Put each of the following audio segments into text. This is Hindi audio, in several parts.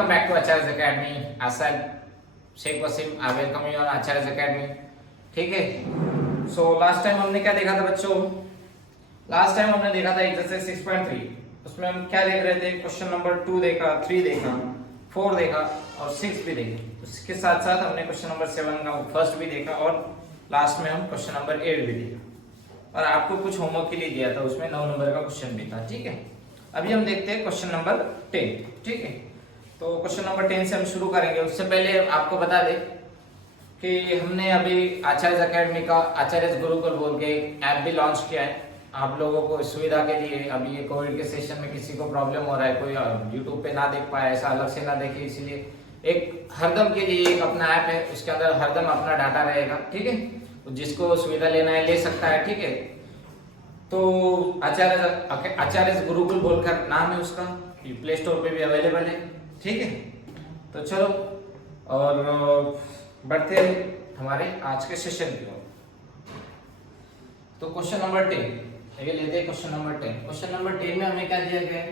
Welcome back to Acharya's Academy. Asad Sheikh Wasim, I welcome you on Acharya's Academy. ठीक है. So last time हमने क्या देखा था बच्चों? Last time हमने देखा था एक्सरसाइज 6.3. उसमें हम क्या देख रहे थे? क्वेश्चन नंबर 2 देखा, 3 देखा, 4 देखा और 6 भी देखा. उसके साथ साथ हमने क्वेश्चन नंबर 7 का फर्स्ट भी देखा और लास्ट में हम क्वेश्चन नंबर 8 भी देखा. और आपको कुछ होमवर्क के लिए दिया था, उसमें 9 नंबर का क्वेश्चन भी था. ठीक है. अभी हम देखते हैं क्वेश्चन नंबर 10. ठीक है. तो क्वेश्चन नंबर 10 से हम शुरू करेंगे. उससे पहले आपको बता दें कि हमने अभी आचार्य अकेडमी का आचार्य गुरुकुल बोल के ऐप भी लॉन्च किया है आप लोगों को सुविधा के लिए. अभी ये कोविड के सेशन में किसी को प्रॉब्लम हो रहा है, कोई यूट्यूब पे ना देख पाए, ऐसा अलग से ना देखे, इसलिए एक हरदम के लिए एक अपना ऐप है, उसके अंदर हरदम अपना डाटा रहेगा. ठीक है. जिसको सुविधा लेना है ले सकता है. ठीक है. तो आचार्य गुरुकुल बोलकर नाम है उसका, प्ले स्टोर पे भी अवेलेबल है. ठीक है. तो चलो और बढ़ते हैं हमारे आज के सेशन की ओर. तो क्वेश्चन नंबर 10 ये लेते हैं. Question number 10. क्वेश्चन नंबर 10 में हमें क्या दिया गया है?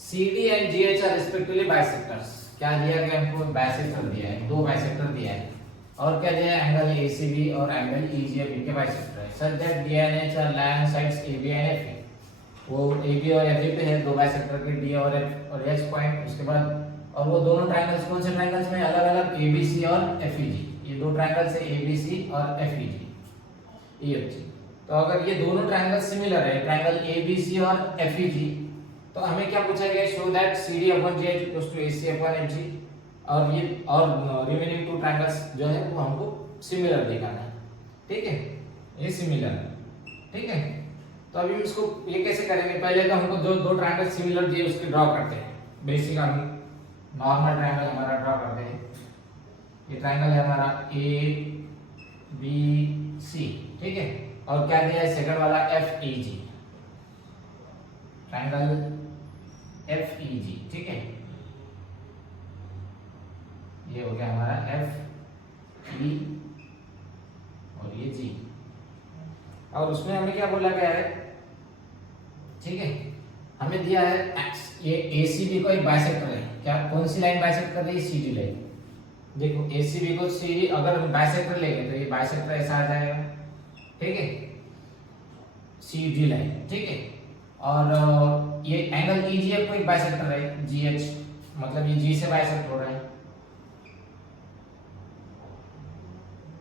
CD and GH are respectively bisectors. क्या दिया गया हमको? बाइसेक्टर दिया है, 2 बाइसेक्टर दिया है. और क्या दिया है? एंगल ACB और एंगल EGF के बाइसेक्टर है. Such that D and H are line sides AB and FE. वो AB और FE पे है, 2 बाइसेक्टर के D और F और H पॉइंट. उसके बाद और वो दोनों ट्रायंगल्स कौन से ट्रायंगल्स में? अलग अलग ABC और FEG. ये 2 ट्रायंगल्स है ABC और FEG EFG. तो अगर ये दोनों ट्रायंगल सिमिलर है, ट्रायंगल ABC और FEG, तो हमें क्या पूछा गया? Show that CD upon GH equals to AC upon FG. और ये और रिमेनिंग 2 ट्रायंगल्स जो है वो हमको सिमिलर दिखाना है. ठीक है. ये सिमिलर है. ठीक है. तो अभी इसको ये कैसे करेंगे? पहले तो हमको दो ट्रायंगल सिमिलर दिए उसके ड्रॉ करते हैं. बेसिक हम नॉर्मल ट्रायंगल हमारा ड्रॉ करते हैं. ये ट्रायंगल है हमारा ABC. ठीक है. और क्या दिया है? सेकंड वाला FEG, ट्रायंगल FEG. ठीक है. ये हो गया हमारा FE और ये G. और उसमें हमें क्या बोला गया है? ठीक है. हमें दिया है X. ये ACB को एक बाइसेक्ट कर रहे हैं. क्या कौन सी लाइन बाइसेक्ट कर रही है? CD line. देखो ACB को CD अगर हम बाइसेक्टर लेंगे तो ये बाइसेक्टर ऐसा आ जाएगा. ठीक है. CD line. ठीक है. और ये एंगल EGF को एक बाइसेक्टर है GH, मतलब ये G से बाइसेक्ट हो रहा है.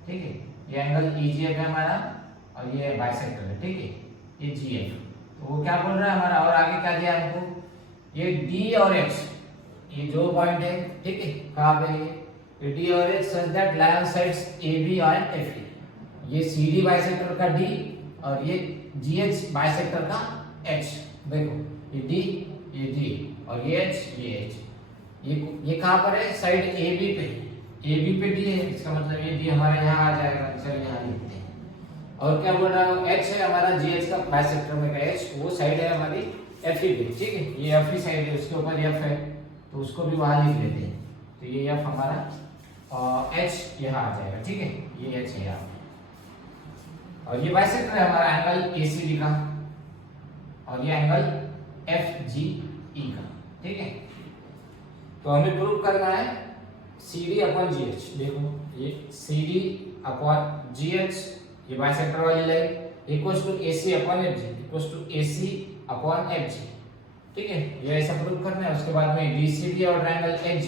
ठीक है. ये एंगल EGF है हमारा और ये बाइसेक्टर है. ठीक है. ये GF. तो वो क्या बोल रहा है हमारा? और आगे क्या दिया हमको? ये D और H, ये जो पॉइंट है. ठीक है. कहां पे है ये D और H such that line sides AB और FE. ये CD बाइसेक्टर का D और ये GH बाइसेक्टर का H. देखो ये D, ये D और ये H, ये H. ये कहां पर है? साइड AB पे. AB पे D है, इसका मतलब ये D हमारा यहाँ आ जाएगा. चलिए यहाँ लिखते हैं. और क्या बोल रहा हूँ? H है हमारा GH का बाइसेक्टर में का H, वो साइड है हमारी FE पे. ठीक है. ये FE साइड है, उसके ऊपर F है तो उसको भी वहां लिख लेते हैं. तो ये F हमारा H यहाँ आ जाएगा. ठीक है. ये H है यहाँ. और ये बाइसेक्टर है हमारा एंगल ACB का और ये एंगल FGE का. ठीक है. तो हमें प्रूव करना है CD अपॉन GH. देखो ये CD अपॉन GH, ये बाइसेक्टर वाली line equals to AC upon FG equals to AC upon FG. ठीक है. ये ऐसा प्रूव करना है. उसके बाद में DCB और ट्रायंगल HG,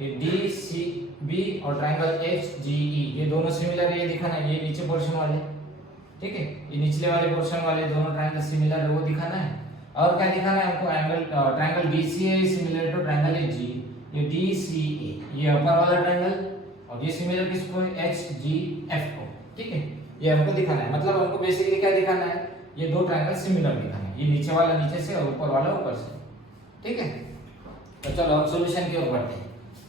ये DCB और ट्रायंगल HGE ये दोनों सिमिलर है, ये दिखाना है. ये नीचे पोर्शन वाले. ठीक है. ये निचले वाले पोर्शन वाले दोनों ट्रायंगल सिमिलर है, वो दिखाना है. और क्या दिखाना है हमको? Angle triangle DCA similar to triangle HG. ये DCA ये अपर वाला ट्रायंगल और ये सिमिलर किसको है? HGF को. ठीक है. ये हमको दिखाना है. मतलब हमको बेसिकली क्या दिखाना है? ये 2 ट्रायंगल सिमिलर दिखाना है. ये नीचे वाला नीचे से और ऊपर वाला ऊपर से. ठीक है. तो चलो हम सॉल्यूशन की ओर बढ़ते हैं.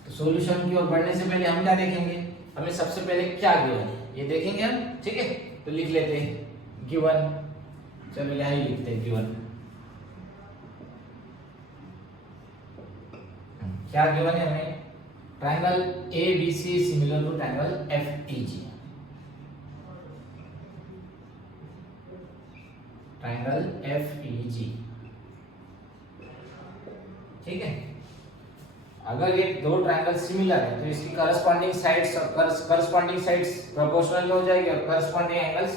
तो सॉल्यूशन की ओर बढ़ने से पहले हम क्या देखेंगे? हमें सबसे पहले क्या गिवन है ये देखेंगे हम. ठीक है. तो लिख लेते हैं गिवन. चलो यहाँ ही लिखते हैं गिवन. क्या गिवन है हमें? Triangle ABC similar to triangle FEG. Triangle FEG. ठीक है. अगर ये दो ट्रायंगल सिमिलर है तो इसकी करस्पॉन्डिंग साइड्स प्रोपोर्शनल हो जाएगी और करस्पॉन्डिंग एंगल्स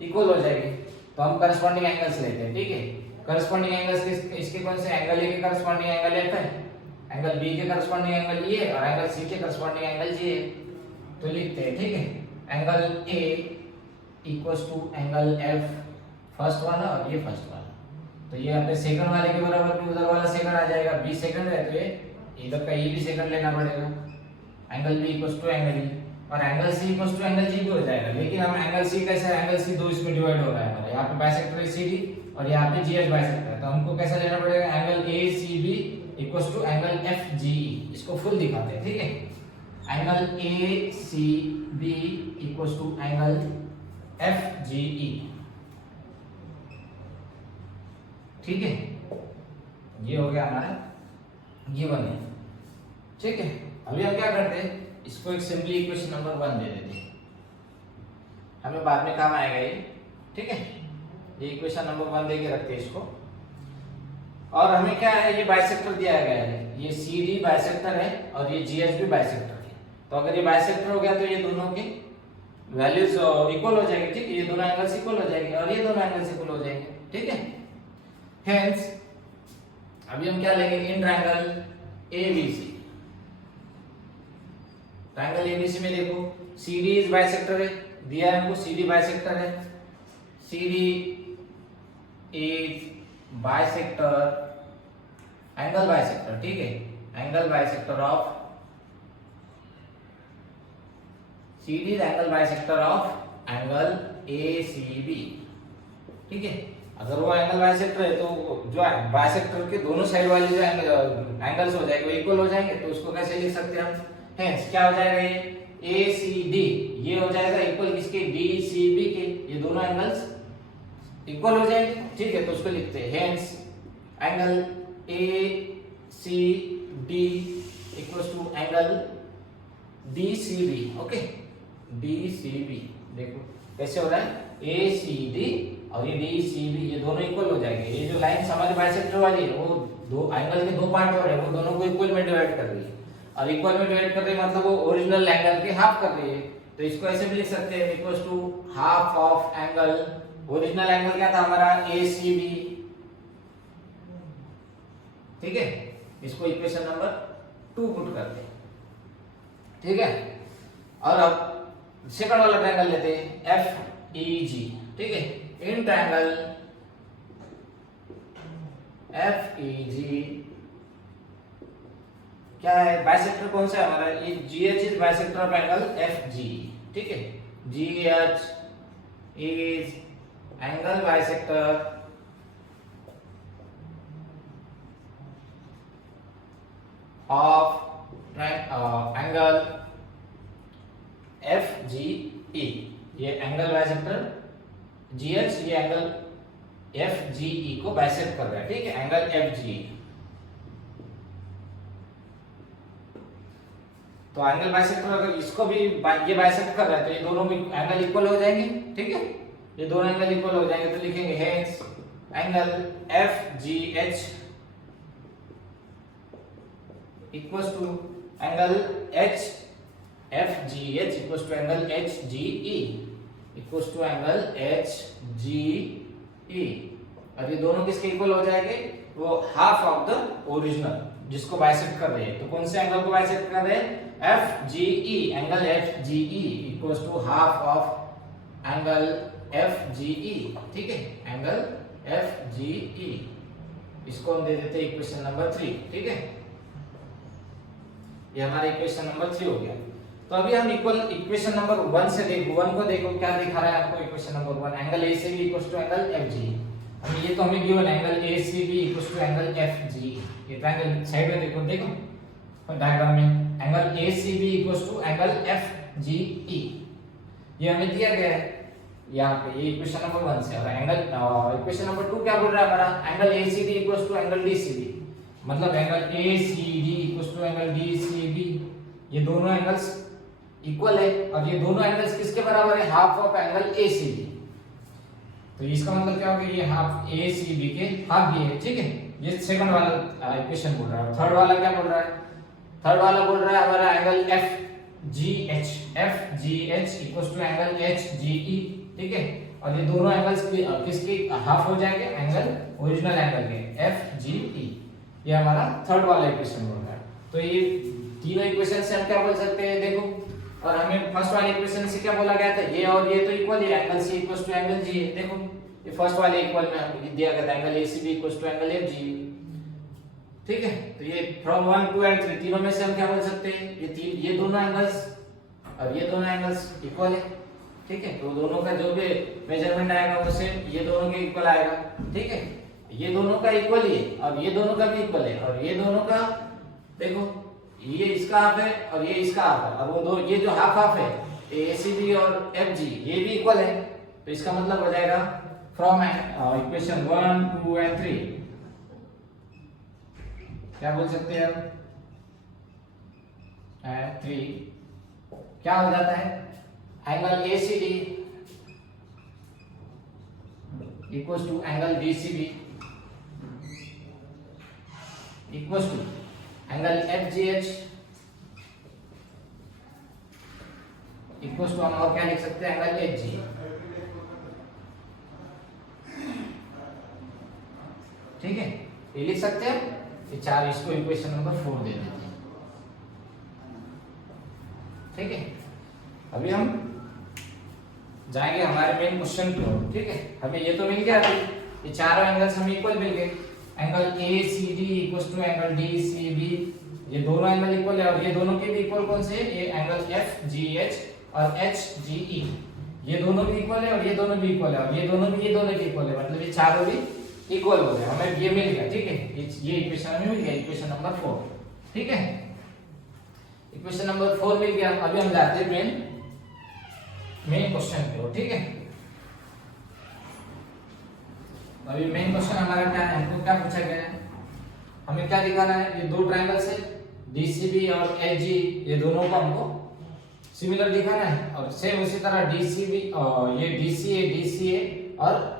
इक्वल हो जाएगी। तो हम करस्पॉन्डिंग एंगल्स लेते हैं, ठीक है। करस्पॉन्डिंग एंगल्स इसके कौन से, एंगल ए के करस्पॉन्डिंग एंगल एफ है, एंगल बी के करस्पॉन्डिंग एंगल ये है और एंगल सी के करस्पॉन्डिंग एंगल ये है। तो लिखते हैं, ठीक है। Angle A equals to angle F, first वाला और ये फर्स्ट वाला। तो ये अपने सेकंड वाले के बराबर भी उधर वाला सेकंड आ जाएगा, बी सेकंड है तो ये इधर का ये भी सेकंड लेना पड़ेगा। Angle B equals to angle E और angle C equals to angle G भी हो जाएगा। लेकिन हम एंगल सी कैसे है, एंगल सी दो इसमें डिवाइड हो रहा है हमारा, यहाँ पे बाइसेक्टर है सीडी और यहाँ पे जीएच बाइसेक्टर है। तो हमको कैसा लेना पड़ेगा, angle A C B equals to angle F G E. इसको फुल दिखाते हैं, ठीक है। Angle A C B equals to angle F G E, ठीक है। ये हो गया हमारा गिवन है, ठीक है। अभी हम क्या करते हैं, इसको एक सिंपली इक्वेशन नंबर 1 दे देते हैं, हमें बाद में काम आएगा ये, ठीक है। ये इक्वेशन नंबर 1 दे के रखते हैं इसको। और हमें क्या है, ये बाइसेक्टर दिया गया है, ये CD बाइसेक्टर है और ये GH भी बाइसेक्टर है। तो अगर ये बाइसेक्टर हो गया तो ये दोनों की वैल्यूज इक्वल हो जाएगी, ठीक है। ये दोनों एंगल्स इक्वल हो जाएंगे और ये दोनों एंगल्स इक्वल हो जाएंगे, ठीक है। हेंस अभी हम क्या लेंगे, in triangle ABC। Triangle ABC में देखो CD इज बाइसेक्टर है, दिया है हमको CD बाइसेक्टर है। CD is bisector, angle bisector, ठीक है। Angle bisector of CD is angle bisector of angle ACB, ठीक है। अगर वो एंगल बाइसेक्टर है तो जो बाइसेक्टर के दोनों साइड वाले जो एंगल्स हो जाएंगे वो इक्वल हो जाएंगे। तो उसको कैसे लिख सकते हैं हम, हेंस क्या हो जाएगा, ये ACD ये हो जाएगा इक्वल किसके, DCB के, ये दोनों एंगल्स इक्वल हो जाएंगे, ठीक है। तो उसको लिखते हैं, hence angle ACD equals to angle DCB, okay. DCB देखो कैसे हो रहा है, ACD और ये DCB ये दोनों इक्वल हो जाएंगे। ये जो लाइन हमारी बाइसेक्टर वाली है वो दो एंगल के दो पार्ट हो रहे हैं, वो दोनों को इक्वल में डिवाइड कर रही है। और इक्वल में डिवाइड कर रही है मतलब वो ओरिजिनल एंगल के हाफ कर रही है। तो इसको ऐसे भी लिख सकते हैं, equals to half of angle, original angle क्या था हमारा ACB, ठीक है। इसको इक्वेशन नंबर 2 पुट करते हैं, ठीक है। और अब सेकंड वाला ट्रायंगल लेते हैं FEG, ठीक है। इन ट्रायंगल FEG क्या है, बाइसेक्टर कौन सा है हमारा, ये GH is bisector of angle FG, ठीक है। GH is angle bisector of angle FGE। ये एंगल बाइसेक्टर GH ये एंगल FGE को बाइसेक्ट कर रहा है, ठीक है, एंगल FGE। तो एंगल बाइसेक्टर अगर इसको भी ये बाइसेक्ट कर रहा है तो ये दोनों भी एंगल इक्वल हो जाएंगे, ठीक है। ये दोनों एंगल इक्वल हो जाएंगे तो लिखेंगे hence angle FGH equals to angle FGH equals to angle HGE equals to angle HGE। और ये दोनों किसके इक्वल हो जाएंगे, वो हाफ ऑफ द ओरिजिनल जिसको बाइसेक्ट कर रहे हैं। तो कौन से एंगल को बाइसेक्ट कर रहे हैं, FGE, angle FGE equals to half of angle FGE, ठीक है, एंगल FGE। इसको हम दे देते हैं इक्वेशन नंबर 3, ठीक है। ये हमारा इक्वेशन नंबर 3 हो गया। तो अभी हम इक्वेशन नंबर 1 से देखो, 1 को देखो क्या दिखा रहा है आपको, equation number 1 angle ACB equals to angle FGE। अब ये तो हमें given angle ACB equals to angle FGE। ये ट्रायंगल साइड में देखो डायग्राम में angle ACB equals to angle FGE ये हमें दिया गया है यहाँ पे, ये इक्वेशन नंबर 1 से। और एंगल इक्वेशन नंबर 2 क्या बोल रहा है हमारा, angle ACD equals to angle DCB, मतलब angle ACD equals to angle DCB। ये दोनों एंगल्स इक्वल है और ये दोनों एंगल्स किसके बराबर है, हाफ ऑफ एंगल ACB। तो इसका मतलब क्या होगा, ये हाफ ACB के हाफ भी है, ठीक है। ये सेकंड वाला इक्वेशन बोल रहा है। थर्ड वाला क्या बोल रहा है, थर्ड वाला बोल रहा है हमारा angle F G H, F G H equals to angle H G E, ठीक है। और ये दोनों एंगल्स किसके हाफ हो जाएंगे, एंगल ओरिजिनल एंगल के, एफ जी ई। ये हमारा थर्ड वाला इक्वेशन बोल रहा है। तो ये तीनों इक्वेशन से हम क्या बोल सकते हैं, देखो। और हमें फर्स्ट वाले इक्वेशन से क्या बोला गया था, ये और ये तो इक्वल है, angle C equals to angle G है। देखो ये फर्स्ट वाले इक्वल में हमको दिया गया था angle ACB equals to angle FG, ठीक है। तो ये फ्रॉम 1 2 एंड 3 तीनों में से हम क्या बोल सकते हैं, ये दोनों एंगल्स और ये दोनों एंगल्स इक्वल है, ठीक है। तो दोनों का जो भी मेजरमेंट आएगा वो सेम ये दोनों के इक्वल आएगा, ठीक है। ये दोनों का इक्वल ही है और ये दोनों का भी इक्वल है, और ये दोनों का देखो ये इसका हाफ है और ये इसका हाफ है, और वो दो ये जो हाफ हाफ है एसीबी और एफजी ये भी इक्वल है। तो इसका मतलब हो जाएगा फ्रॉम इक्वेशन 1 2 एंड 3 क्या बोल सकते हैं हम, 3 क्या हो जाता है, angle ACD equals to angle DCB equals to angle FGH equals to हम और क्या लिख सकते हैं, एंगल एचजी, ठीक है। ये लिख सकते हैं ये चार, इसको इक्वेशन नंबर 4 दे देते हैं, ठीक है। अभी हम जाएंगे हमारे मेन क्वेश्चन की ओर, ठीक है। हमें ये तो मिल गया, ये चारों एंगल्स हमें इक्वल मिल गए, angle A C D equals to angle D C B, ये दोनों एंगल इक्वल है और ये दोनों के भी इक्वल कौन से है, ये एंगल एफ जी एच और एच जी ई, ये दोनों भी इक्वल है और ये दोनों भी इक्वल है और ये दोनों भी इक्वल है, मतलब ये चारों भी इक्वल हो गए, हमें ये मिल गया, ठीक है। ये इक्वेशन हमें मिल गया, इक्वेशन नंबर 4, ठीक है। इक्वेशन नंबर 4 मिल गया। अभी हम जाते हैं मेन क्वेश्चन पे, ठीक है। अभी मेन क्वेश्चन हमारा क्या है, हमको क्या पूछा गया है, हमें क्या दिखाना है, ये दो ट्रायंगल्स है डीसीबी और एचजी, ये दोनों को हमको सिमिलर दिखाना है। और सेम उसी तरह डीसीबी और ये डीसीए और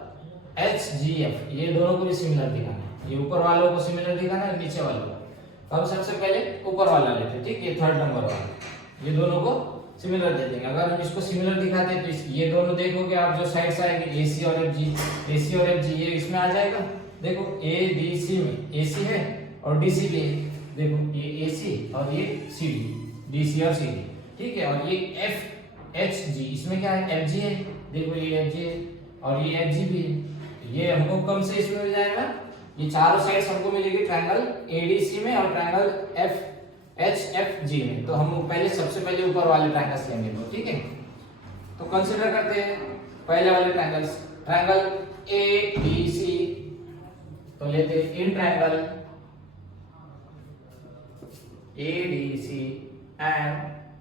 एचजीएफ ये दोनों को भी सिमिलर दिखाना है। ये ऊपर वालों को सिमिलर दिखाना है, नीचे वालों को। तो हम सबसे पहले ऊपर वाला लेते हैं, ठीक, ये थर्ड नंबर वाला, ये दोनों को सिमिलर दे देंगे। अगर हम इसको सिमिलर दिखाते हैं तो ये दोनों देखोगे आप, जो साइड से आएंगे एसी और एफजी ये इसमें आ जाएगा। देखो ए डी सी में एसी है और डीसी भी है, देखो ये एसी और ये सीडी, डीसी और सीडी, ठीक है। और ये एफ एच जी, इसमें क्या है, एफजी है, देखो ये एफजी है और ये एफजी भी है। ये हमको कम से इसमें मिल जाएगा, ये चारों साइड्स हमको मिलेगी ट्रायंगल एडीसी में और ट्रायंगल एफ एच एफ जी में। तो हम पहले सबसे पहले ऊपर वाले ट्रायंगल्स लेंगे, तो ठीक है। तो कंसीडर करते हैं पहले वाले triangles, triangle A D C, तो लेते हैं in triangle A D C and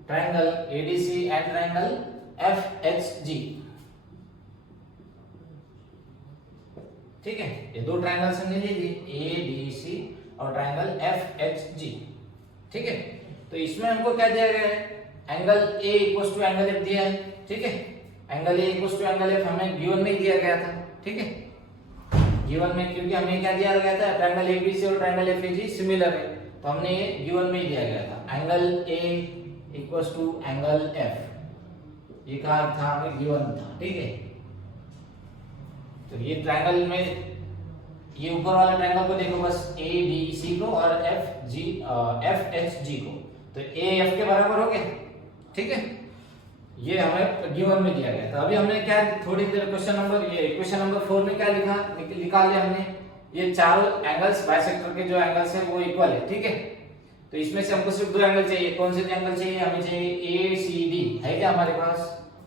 triangle ADC and triangle F H G, ठीक है। ये दो ट्रायंगल्स हमने ले लिए ए डी सी और ट्रायंगल एफ एच जी, ठीक है। तो इसमें हमको क्या दिया गया है, angle A equals to angle F दिया है, ठीक है। Angle A equals to angle F हमें गिवन में दिया गया था, ठीक है। गिवन में क्योंकि हमें क्या दिया गया था, ट्रायंगल एबीसी और ट्रायंगल एफजी सिमिलर है, तो हमने ये गिवन में ही दिया गया था, angle A equals to angle F, ये कहा था हमें गिवन था, ठीक है। तो ये ट्रायंगल में ये ऊपर वाला ट्रायंगल को देखो बस ए डी सी को और एफ एच जी को, तो ए एफ के बराबर हो गया, ठीक है। ये हमें गिवन में दिया गया था। अभी हमने क्या थोड़ी देर क्वेश्चन नंबर ये इक्वेशन नंबर 4 में क्या निकाल लिया हमने, ये चारों एंगल्स बाइसेक्टर के जो एंगल्स है वो इक्वल है, ठीक है। तो इसमें से हमको सिर्फ दो एंगल चाहिए, कौन से एंगल चाहिए, हमें चाहिए ए सी डी, है क्या हमारे पास,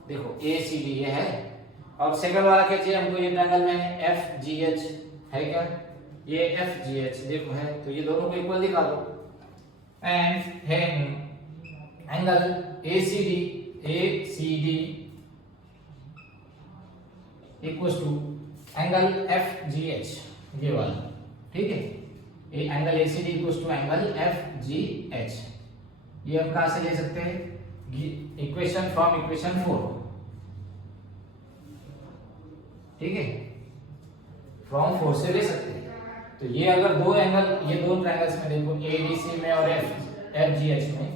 देखो ए सी डी ये है। और सेकंड वाला क्या चाहिए हमको, ये ट्रायंगल में एफ जी एच है क्या, ये एफ जी एच देखो है, तो ये दोनों को इक्वल दिखा दो। And angle A C D equals to angle F G H, ये वाला, ठीक है। ये angle A C D equals to angle F G H, ये हम कहां से ले सकते हैं, इक्वेशन फ्रॉम इक्वेशन 4, ठीक है, फ्रॉम 4 से ले सकते हैं। तो ये अगर दो एंगल, ये दो ट्रायंगल्स में देखो एडीसी में और एफ जी एच में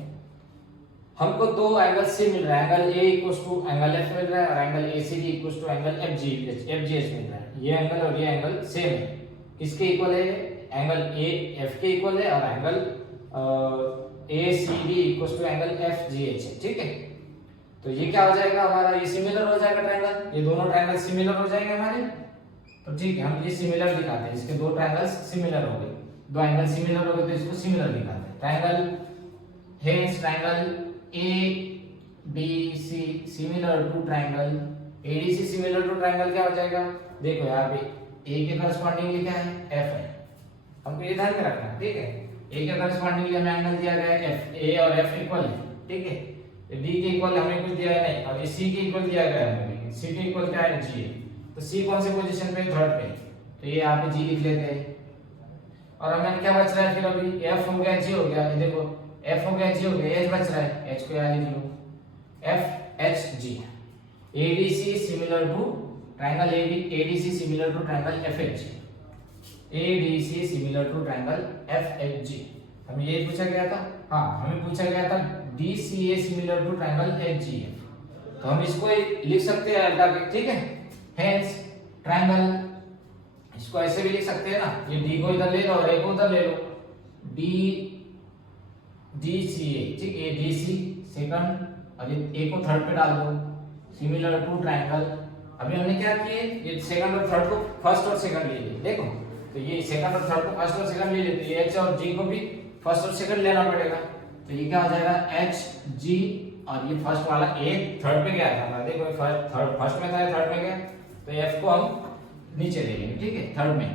हमको दो एंगल सी मिल रहा है, angle A equals to angle F मिल रहा है और angle A C D equals to angle F G H मिल रहा है। ये एंगल और ये एंगल सेम है, किसके इक्वल है? एंगल ए एफ के इक्वल है और angle A C D equals to angle F G H है, ठीक है। तो ये क्या हो जाएगा हमारा, ये सिमिलर हो जाएगा ट्रायंगल, ये दोनों ट्रायंगल सिमिलर हो जाएंगे हमारे। तो ठीक है, हम ये सिमिलर दिखाते हैं, इसके दो ट्रायंगल्स सिमिलर हो गए, दो एंगल सिमिलर हो गए तो इसको सिमिलर दिखाते हैं। Triangle hence triangle ABC similar to triangle ADC similar to triangle क्या हो जाएगा? देखो यहाँ पे A के करस्पॉन्डिंगली क्या है? F है, हमको ये ध्यान में रखना है, ठीक है। A के करस्पॉन्डिंगली हमें एंगल दिया गया है F, A और F इक्वल है, ठीक है। D के इक्वल हमें कुछ दिया है नहीं, और C के इक्वल दिया गया है हमें, C के इक्वल क्या है? G है। तो C कौन से पोजीशन पे? थर्ड पे, तो ये यहाँ पे G लिख लेते हैं। और हमें क्या बच रहा है फिर? अभी F हो गया, G हो गया, ये देखो F हो गया, G हो गया, H बच रहा है, H को यहाँ लिख लो, F H G। ADC similar to triangle ADC similar to triangle FHG, ADC similar to triangle FHG। हमें ये पूछा गया था, हाँ हमें पूछा गया था DCA similar to triangle HGF। तो हम इसको लिख सकते हैं अल्टा के, ठीक है। हेंस ट्रायंगल, इसको ऐसे भी लिख सकते हैं ना, ये D को इधर ले लो और A को उधर ले लो, DCA, ठीक है, DC सेकंड और ये A को थर्ड पे डाल दो, सिमिलर टू ट्रायंगल। अभी हमने क्या किए, ये सेकंड और थर्ड को फर्स्ट और सेकंड ले लिए, देखो तो ये सेकंड और थर्ड को फर्स्ट और सेकंड ले लिए, तो ये H और G को भी फर्स्ट और सेकंड लेना पड़ेगा। तो ये क्या हो जाएगा? HG, और ये फर्स्ट वाला A थर्ड पे गया था, देखो फर्स्ट में था, थर्ड में गया, तो F को हम नीचे ले लेंगे, ठीक है, थर्ड में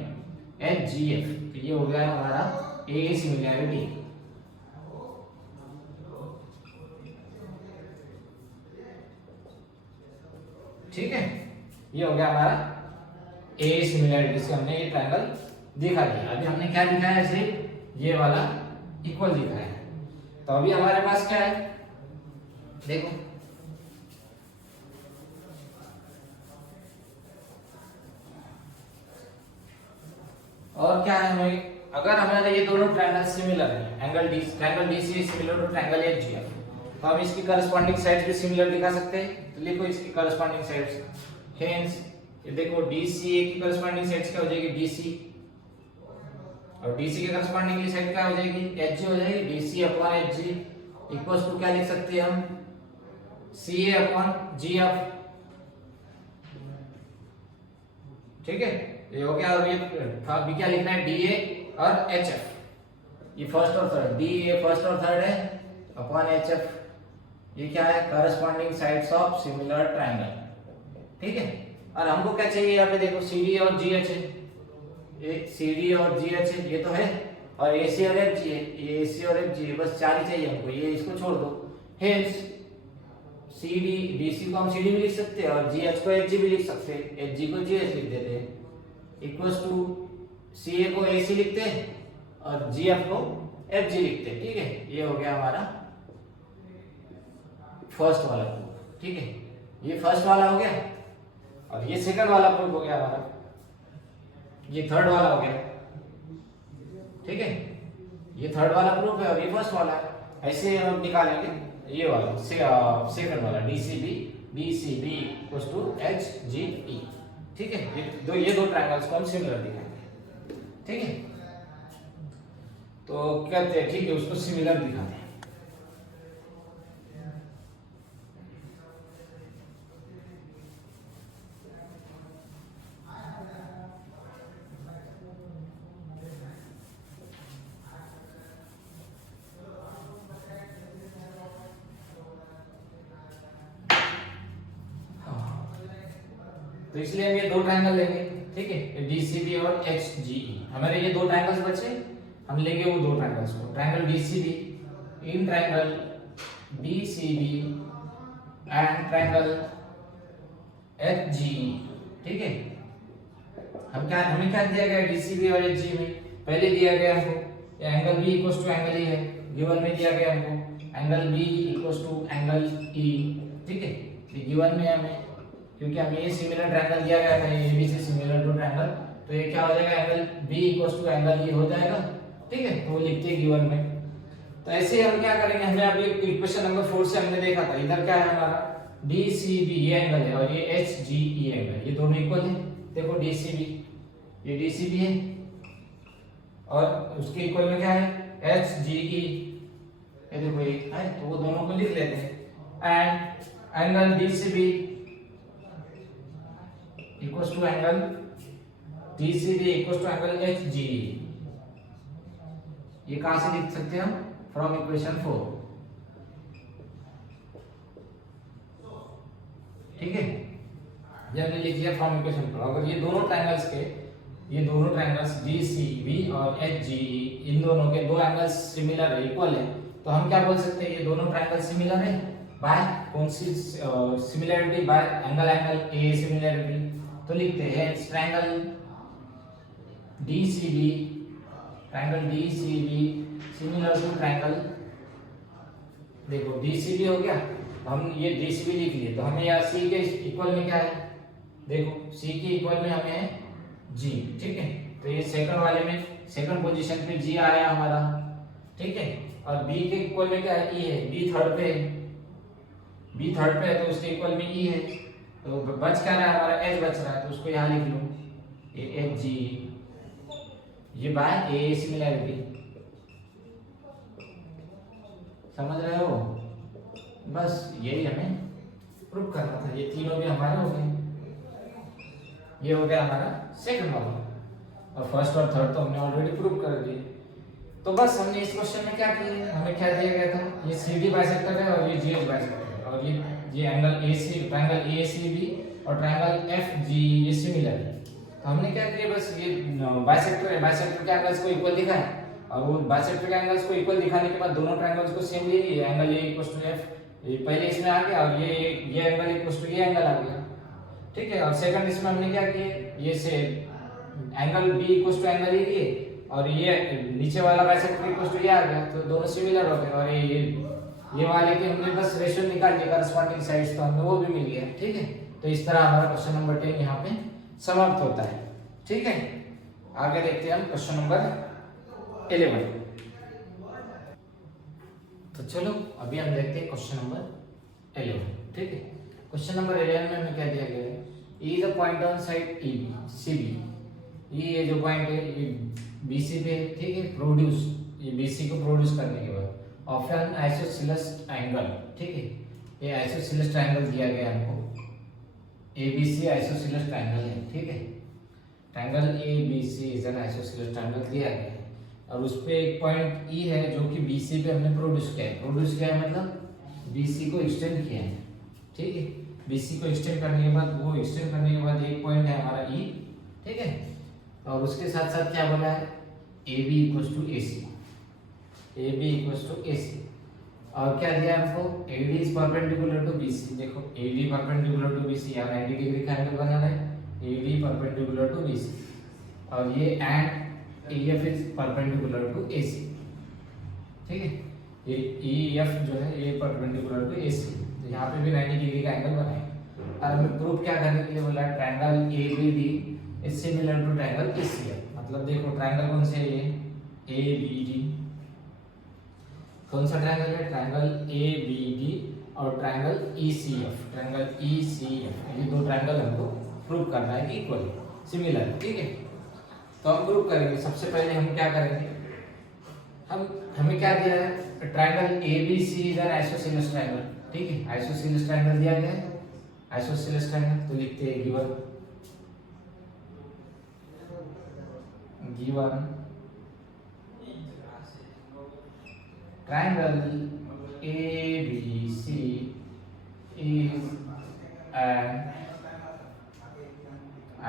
HGF। तो ये हो गया हमारा A सिमिलैरिटी। ठीक है, ये हो गया हमारा A सिमिलैरिटी से हमने ये ट्रायंगल दिखा दिया। अभी हमने क्या दिखाया है? सिर्फ ये वाला इक्वल दिखाया है। तो अभी हमारे पास क्या है, देखो और क्या है, हमें अगर हमारे ये दोनों ट्रायंगल सिमिलर है, triangle DCA similar to triangle HGF, तो हम इसकी करस्पॉन्डिंग साइड्स भी सिमिलर दिखा सकते हैं। तो लिखो इसकी करस्पॉन्डिंग साइड्स, हेंस ये देखो DCA की करस्पॉन्डिंग साइड्स क्या हो जाएगी? DC, और DC के करस्पॉन्डिंग साइड क्या हो जाएगी? HG हो जाएगी। DC upon HG equals to क्या लिख सकते हैं हम? CA अपॉन GF, ठीक है, ये हो गया। और ये अभी क्या लिखना है? DA और HF, ये फर्स्ट और थर्ड, DA फर्स्ट और थर्ड है अपॉन HF, ये क्या है? Corresponding sides of similar triangle, ठीक है। और हमको क्या चाहिए? यहाँ पे देखो CD और GH है, एक CD और GH है, ये तो है, और AC और FG है, ये AC और FG है, बस चार ही चाहिए हमको, ये इसको छोड़ दो। हेंस CD DC को हम CD भी लिख सकते हैं और GH को HG भी लिख सकते हैं, HG को GH लिख देते हैं, इक्वल्स टू CA को AC लिखते हैं और GF को FG लिखते हैं, ठीक है। ये हो गया हमारा फर्स्ट वाला प्रूफ, ठीक है, ये फर्स्ट वाला हो गया, और ये सेकंड वाला प्रूफ हो गया हमारा, ये थर्ड वाला हो गया, ठीक है। ये थर्ड वाला प्रूफ है और ये फर्स्ट वाला है। ऐसे हम निकालेंगे ये वाला सेकंड वाला DCB इक्वल्स टू HGE, ठीक है। ये दो ट्रायंगल्स को हम सिमिलर दिखाएंगे, ठीक है। तो कहते हैं, ठीक है, उसको सिमिलर दिखाते हैं। तो इसलिए हम ये दो ट्रायंगल लेंगे, ठीक है, DCB और HGE। हमारे ये दो ट्रायंगल्स बचे, हम लेंगे वो दो ट्रायंगल्स को। Triangle DCB, in triangle DCB and triangle HGE, ठीक है। हमें क्या दिया गया DCB और HGE में? पहले दिया गया हमको angle B equals to angle E है, गिवन में दिया गया हमको angle B equals to angle E, ठीक है, ये गिवन में हमें, क्योंकि हमें ये सिमिलर ट्रायंगल दिया गया था, ये ABC सिमिलर टू ट्रायंगल, तो ये क्या हो जाएगा? Angle B equals to angle E हो जाएगा, ठीक है। तो वो लिखते हैं गिवन में। तो ऐसे हम क्या करेंगे, हमें अभी इक्वेशन नंबर 4 से हमने देखा था, इधर क्या है हमारा DCB ये एंगल है और ये HGE एंगल, ये दोनों इक्वल है। देखो DCB, ये DCB है और उसके इक्वल में क्या है HGE, ये देखो ये है, तो वो दोनों को लिख लेते हैं। And angle DCB equals to angle DCB equals to angle HGE, ये कहां से लिख सकते हैं हम, फ्रॉम इक्वेशन 4, ठीक है। ये हमने लिख लिया फ्रॉम इक्वेशन 4। अगर ये दोनों ट्रायंगल्स DCB और HGE, इन दोनों के दो एंगल्स सिमिलर है, इक्वल है, तो हम क्या बोल सकते हैं, ये दोनों ट्रायंगल सिमिलर है बाय कौन सी similarity, by angle A similarity. तो लिखते हैं triangle DCB similar to triangle, देखो DCB हो गया, हम ये DCB लिख लिए, तो हमें यहाँ C के इक्वल में क्या है, देखो C के इक्वल में हमें है G, ठीक है। तो ये सेकंड वाले में सेकंड पोजीशन पे G आया हमारा, ठीक है। और B के इक्वल में क्या है, E है, B थर्ड पे है, तो उसके इक्वल में E है, तो बच क्या रहा है हमारा H बच रहा है, तो उसको यहाँ लिख लो, ये HGE, ये बाय ए सिमिलरिटी, समझ रहे हो। बस यही हमें प्रूफ करना था, ये तीनों भी हमारे हो गए, ये हो गया हमारा सेकंड वाला, और फर्स्ट और थर्ड तो हमने ऑलरेडी प्रूफ कर दिए। तो बस हमने इस क्वेश्चन में क्या किया, हमें क्या दिया गया था, ये CD बाइसेक्टर है और ये GH बाइसेक्टर है, और ये एंगल AC, ट्रायंगल ACB और ट्रायंगल FG ये सिमिलर है। तो हमने क्या किया, बस ये बाइसेक्टर है, बाइसेक्टर के एंगल्स को इक्वल दिखाया, और वो बाइसेक्टर के एंगल्स को इक्वल दिखाने के बाद दोनों ट्रायंगल्स को सेम ले लिए, angle A equals to F, ये पहले इसमें आ गया, और ये एंगल इक्वल्स टू ये एंगल आ गया, ठीक है। और सेकंड इसमें हमने क्या किया, ये से angle B equals to angle A लिए, और ये नीचे वाला बाइसेक्टर इक्वल्स टू ये आ गया, तो दोनों सिमिलर हो गए, और ये वाले के हमने बस रेशियो निकाल दिया करस्पॉन्डिंग साइड्स, तो हमें वो भी मिल गया, ठीक है। तो इस तरह हमारा क्वेश्चन नंबर 10 यहाँ पे समाप्त होता है, ठीक है। आगे देखते हैं हम क्वेश्चन नंबर 11। तो चलो अभी हम देखते हैं क्वेश्चन नंबर 11, ठीक है। क्वेश्चन नंबर 11 में हमें क्या दिया गया है, E is a point on side CB, ये जो पॉइंट है ये BC पे, ठीक है, प्रोड्यूस, ये BC को प्रोड्यूस करने के बाद ऑफ एन आइसोसेलेस एंगल, ठीक है। ये आइसोसेलेस ट्रायंगल दिया गया हमको, ABC आइसोसेलेस ट्रायंगल है, ठीक है। Triangle ABC is an isosceles triangle दिया गया है, और उस पे एक पॉइंट E है जो कि BC पे हमने प्रोड्यूस किया है, मतलब BC को एक्सटेंड किया है, ठीक है। BC को एक्सटेंड करने के बाद एक पॉइंट है हमारा E, ठीक है। और उसके साथ साथ क्या बोला है, AB इक्वल्स टू AC, और क्या दिया हमको, AD is perpendicular to BC, देखो AD परपेंडिकुलर टू BC, यहाँ 90 डिग्री का एंगल बना है, AD परपेंडिकुलर टू BC, और ये and EF is perpendicular to AC, ठीक है। ये EF जो है ये परपेंडिकुलर टू AC, तो यहाँ पे भी 90 डिग्री का एंगल बनाए, और हमें प्रूफ क्या करने के लिए बोला, triangle ABD is similar to triangle ECF, मतलब देखो ट्रायंगल कौन से है, ये ABD, कौन सा ट्रायंगल है, ट्रायंगल ABD और ट्रायंगल ECF, ये दो ट्रायंगल हमको प्रूव करना है कि इक्वल सिमिलर, ठीक है। तो हम प्रूव करेंगे, सबसे पहले हम क्या करेंगे, हमें क्या दिया है, triangle ABC is an isosceles triangle, ठीक है। आइसोसेलेस ट्रायंगल दिया गया है, आइसोसेलेस ट्रायंगल, तो लिखते हैं given triangle ABC is an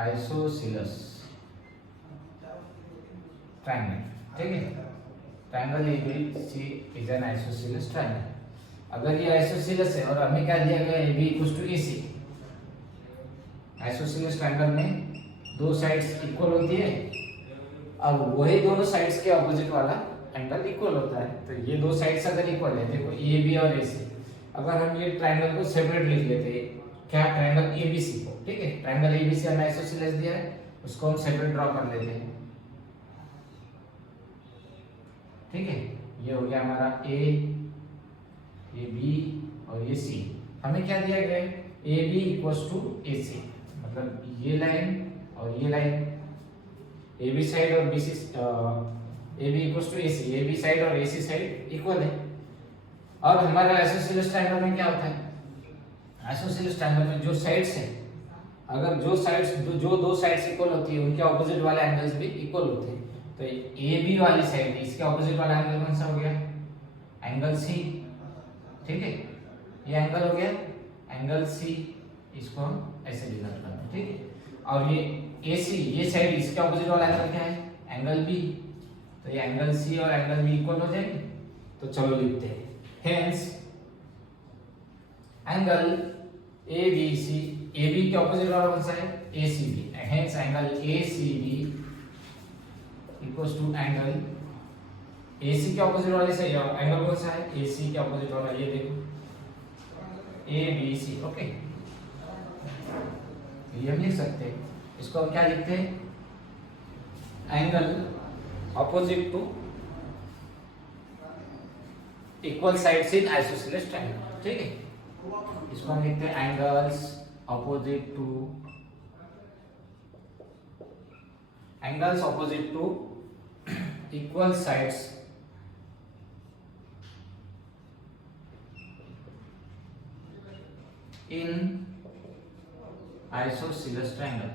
isosceles triangle, ठीक है। Triangle ABC is an isosceles triangle, अगर ये आइसोसेलेस है और हमें क्या दिया गया है, AB equals to AC, isosceles triangle में दो साइड्स इक्वल होती है, अब वही दोनों साइड्स के ऑपोजिट वाला एंगल इक्वल होता है, तो ये दो साइड्स अगर इक्वल है, देखो AB और AC, अगर हम ये ट्रायंगल को सेपरेट लिख लेते हैं, क्या, ट्रायंगल ABC को, ठीक है। ट्रायंगल ABC हमें आइसोसेलेस दिया है, उसको हम सेपरेट ड्रॉ कर लेते हैं, ठीक है। ये हो गया हमारा ए, ये बी और ये सी। हमें क्या दिया गया है, A B equals to A C, मतलब ये लाइन और ये लाइन, ए बी साइड और B C, A B equals to A C, A B side और ए सी साइड इक्वल है। और हमारा आइसोसेलेस ट्रायंगल में क्या होता है, आइसोसेलेस ट्रायंगल में जो साइड्स है, अगर जो साइड्स जो दो साइड्स इक्वल होती है उनके ऑपोजिट वाले एंगल्स भी इक्वल होते हैं। तो ए बी वाली साइड इसके ऑपोजिट वाला एंगल कौन सा हो गया, एंगल सी, ठीक है, ये एंगल हो गया एंगल सी, इसको हम ऐसे डिनोट करते हैं, ठीक है। और ये ए सी, ये साइड इसके ऑपोजिट वाला एंगल क्या है, एंगल बी, तो ये एंगल सी और एंगल बी इक्वल हो जाएंगे। तो चलो लिखते हैं, hence angle A B C, A B के ऑपोजिट वाला कौन सा है, A C B, hence angle A C B equals to angle A C के ऑपोजिट वाले से एंगल कौन सा है, ए सी के ऑपोजिट वाला, ये देखो ए बी सी, ओके। ये हम लिख सकते हैं, इसको हम क्या लिखते हैं, angle opposite to equal sides in isosceles triangle, ठीक है। इसको हम लिखते हैं angles opposite to equal sides in isosceles triangle,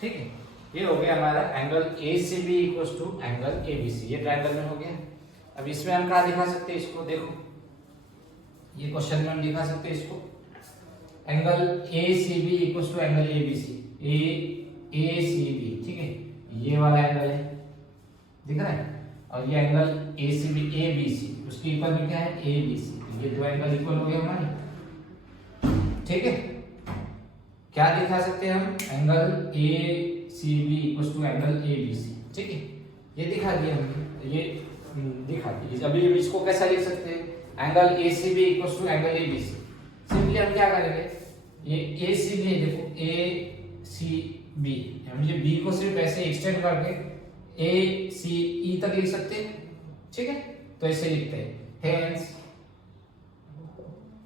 ठीक है। ये हो गया हमारा angle A C B equals to angle A B C, ये ट्रायंगल में हो गया। अब इसमें हम क्या दिखा सकते हैं, इसको देखो, ये क्वेश्चन में हम दिखा सकते हैं इसको, angle A C B equals to angle A B C, A C B, ठीक है, ये वाला एंगल है, दिख रहा है, और ये angle A C B A B C, उसके इक्वल में क्या है, ए बी सी, ये दो एंगल इक्वल हो गए हमारे, ठीक है। क्या दिखा सकते हैं हम, angle A C B equals to angle A B C, ठीक है, ये दिखा दिया हमने, ये दिखा दिया। अभी इसको कैसा लिख सकते हैं, angle A C B equals to angle A B C, simply हम क्या करेंगे, ये ए सी बी, देखो ए सी बी, हम ये बी को सिर्फ ऐसे एक्सटेंड करके ए सी ई तक लिख सकते हैं, ठीक है। तो ऐसे लिखते हैं, हेंस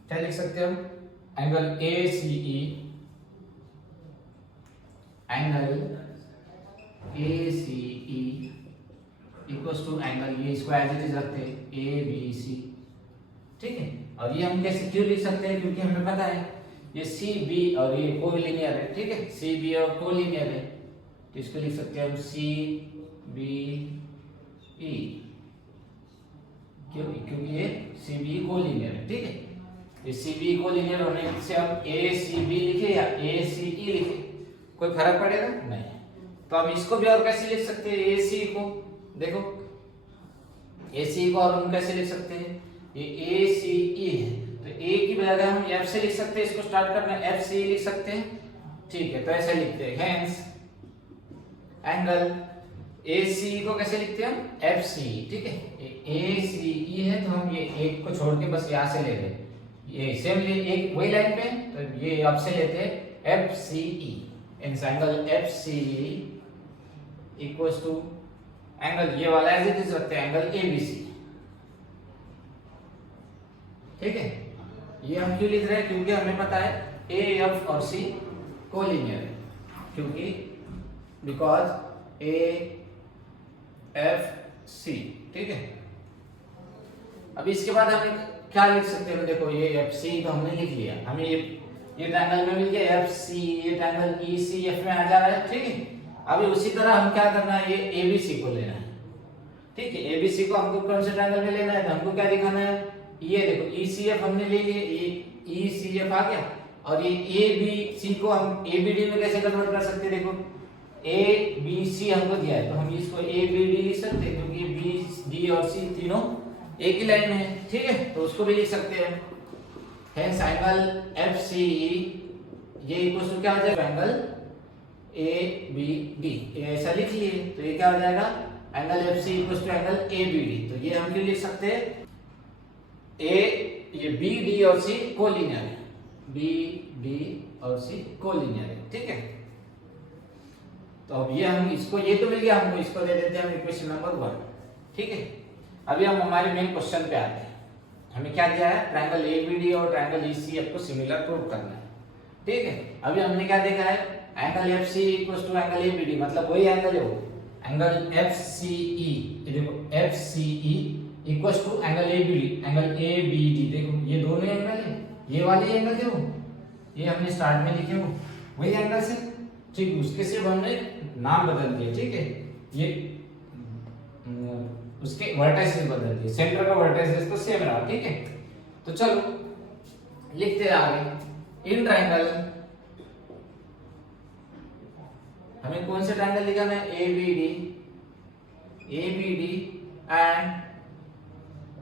क्या लिख सकते हैं हम, angle A C E, angle A C E equals to angle, ये इसको एज इट इज रखते हैं, ए बी सी, ठीक है। और ये हम कैसे क्यों लिख सकते हैं, क्योंकि हमें पता है ये सी बी और ये कोलिनियर है, ठीक है, सी बी और कोलिनियर है, तो इसको लिख सकते हैं हम सी बी ई, क्योंकि ये सी बी कोलिनियर है, ठीक है। ये सी बी कोलिनियर होने से हम ए सी बी लिखे या ए सी ई लिखे, कोई फर्क पड़ेगा नहीं। तो हम इसको भी और कैसे लिख सकते हैं, ए सी को देखो, ए सी को और हम कैसे लिख सकते हैं, ये ए सी ई है, तो ए की बजाय हम एफ से लिख सकते हैं, इसको स्टार्ट करना एफ सी लिख सकते हैं, ठीक है। तो ऐसे लिखते हैं, हेंस एंगल ए सी को कैसे लिखते हैं हम, एफ सी, ठीक है। ए सी ई है तो हम ये एक को छोड़ के बस यहाँ से ले रहे, ये सेम एक वही लाइन पे, तो ये अब से लेते हैं F C E, angle F C equals to angle ये वाला एज इट इज रखते हैं, एंगल ए बी सी, ठीक है। ये हम क्यों लिख रहे हैं, क्योंकि हमें पता है ए एफ और सी कोलिनियर है, क्योंकि बिकॉज ए एफ सी, ठीक है। अब इसके बाद हमें क्या लिख सकते हैं, देखो ये एफ सी तो हमने लिख लिया, हमें ये ट्रायंगल में मिल गया एफ सी, ये ट्रायंगल ई सी एफ में आ जा रहा है, ठीक है। अभी उसी तरह हम क्या करना है, ये ए बी सी को लेना है, ठीक है। ए बी सी को हमको कौन से ट्रायंगल में लेना है, तो हमको क्या दिखाना है, ये देखो ई सी एफ हमने ले लिए, ये ई सी एफ आ गया, और ये ए बी सी को हम ए बी डी में कैसे कन्वर्ट कर सकते हैं, देखो ए बी सी हमको दिया है, तो हम इसको ए बी डी लिख सकते हैं, क्योंकि बी डी और सी तीनों एक ही लाइन में है, ठीक है। तो उसको भी लिख सकते हैं, हेंस एंगल एफ सी ये इक्वल्स टू क्या हो जाएगा, एंगल ए बी डी, ऐसा लिख लिए, तो ये क्या हो जाएगा, angle F C equals to angle A B D. तो ये हम क्यों लिख सकते हैं, ए ये बी डी और सी कोलिनियर है, बी डी और सी कोलिनियर है, ठीक है। तो अब ये हम इसको, ये तो मिल गया हमको, इसको दे देते हैं हम इक्वेशन नंबर 1। ठीक है, अभी हम हमारे मेन क्वेश्चन पे आते हैं। हमें क्या दिया है, ट्रायंगल एबीडी और ट्रायंगल ईसीएफ को सिमिलर प्रूव करना है। ठीक है, अभी हमने क्या देखा है, angle FC equals to angle ABD, मतलब वही एंगल है वो, एंगल एफसीई, ये देखो FCE equals to angle ABD, angle ABD, देखो ये दोनों एंगल है, ये वाले एंगल है वो, ये हमने स्टार्ट में लिखे वो वही एंगल से। ठीक, उसके सिर्फ हमने नाम बदल दिए। ठीक है, ये उसके वर्टाइसेस बदल दिए, सेंटर का वर्टाइसेस तो सेम रहा। ठीक है, तो चलो लिखते हैं आगे। इन ट्रायंगल, हमें कौन से ट्रायंगल लिखना है, ABD, ABD and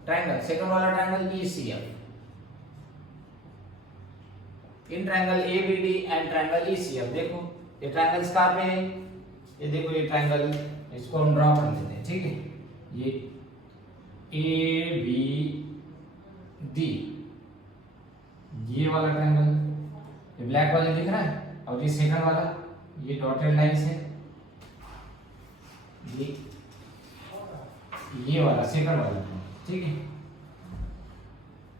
triangle, second वाला ट्रायंगल ईसीएफ। इन triangle ABD and triangle ECF, देखो ये ट्रायंगल्स कहां पे है, ये देखो ये ट्रायंगल, इसको हम ड्रॉ कर लेते हैं। ठीक है, ये ए बी डी, ये वाला ट्रायंगल, ये ब्लैक वाला दिख रहा है, और ये सेकंड वाला, ये डॉटेड लाइन से, ये वाला सेकंड वाला। ठीक है,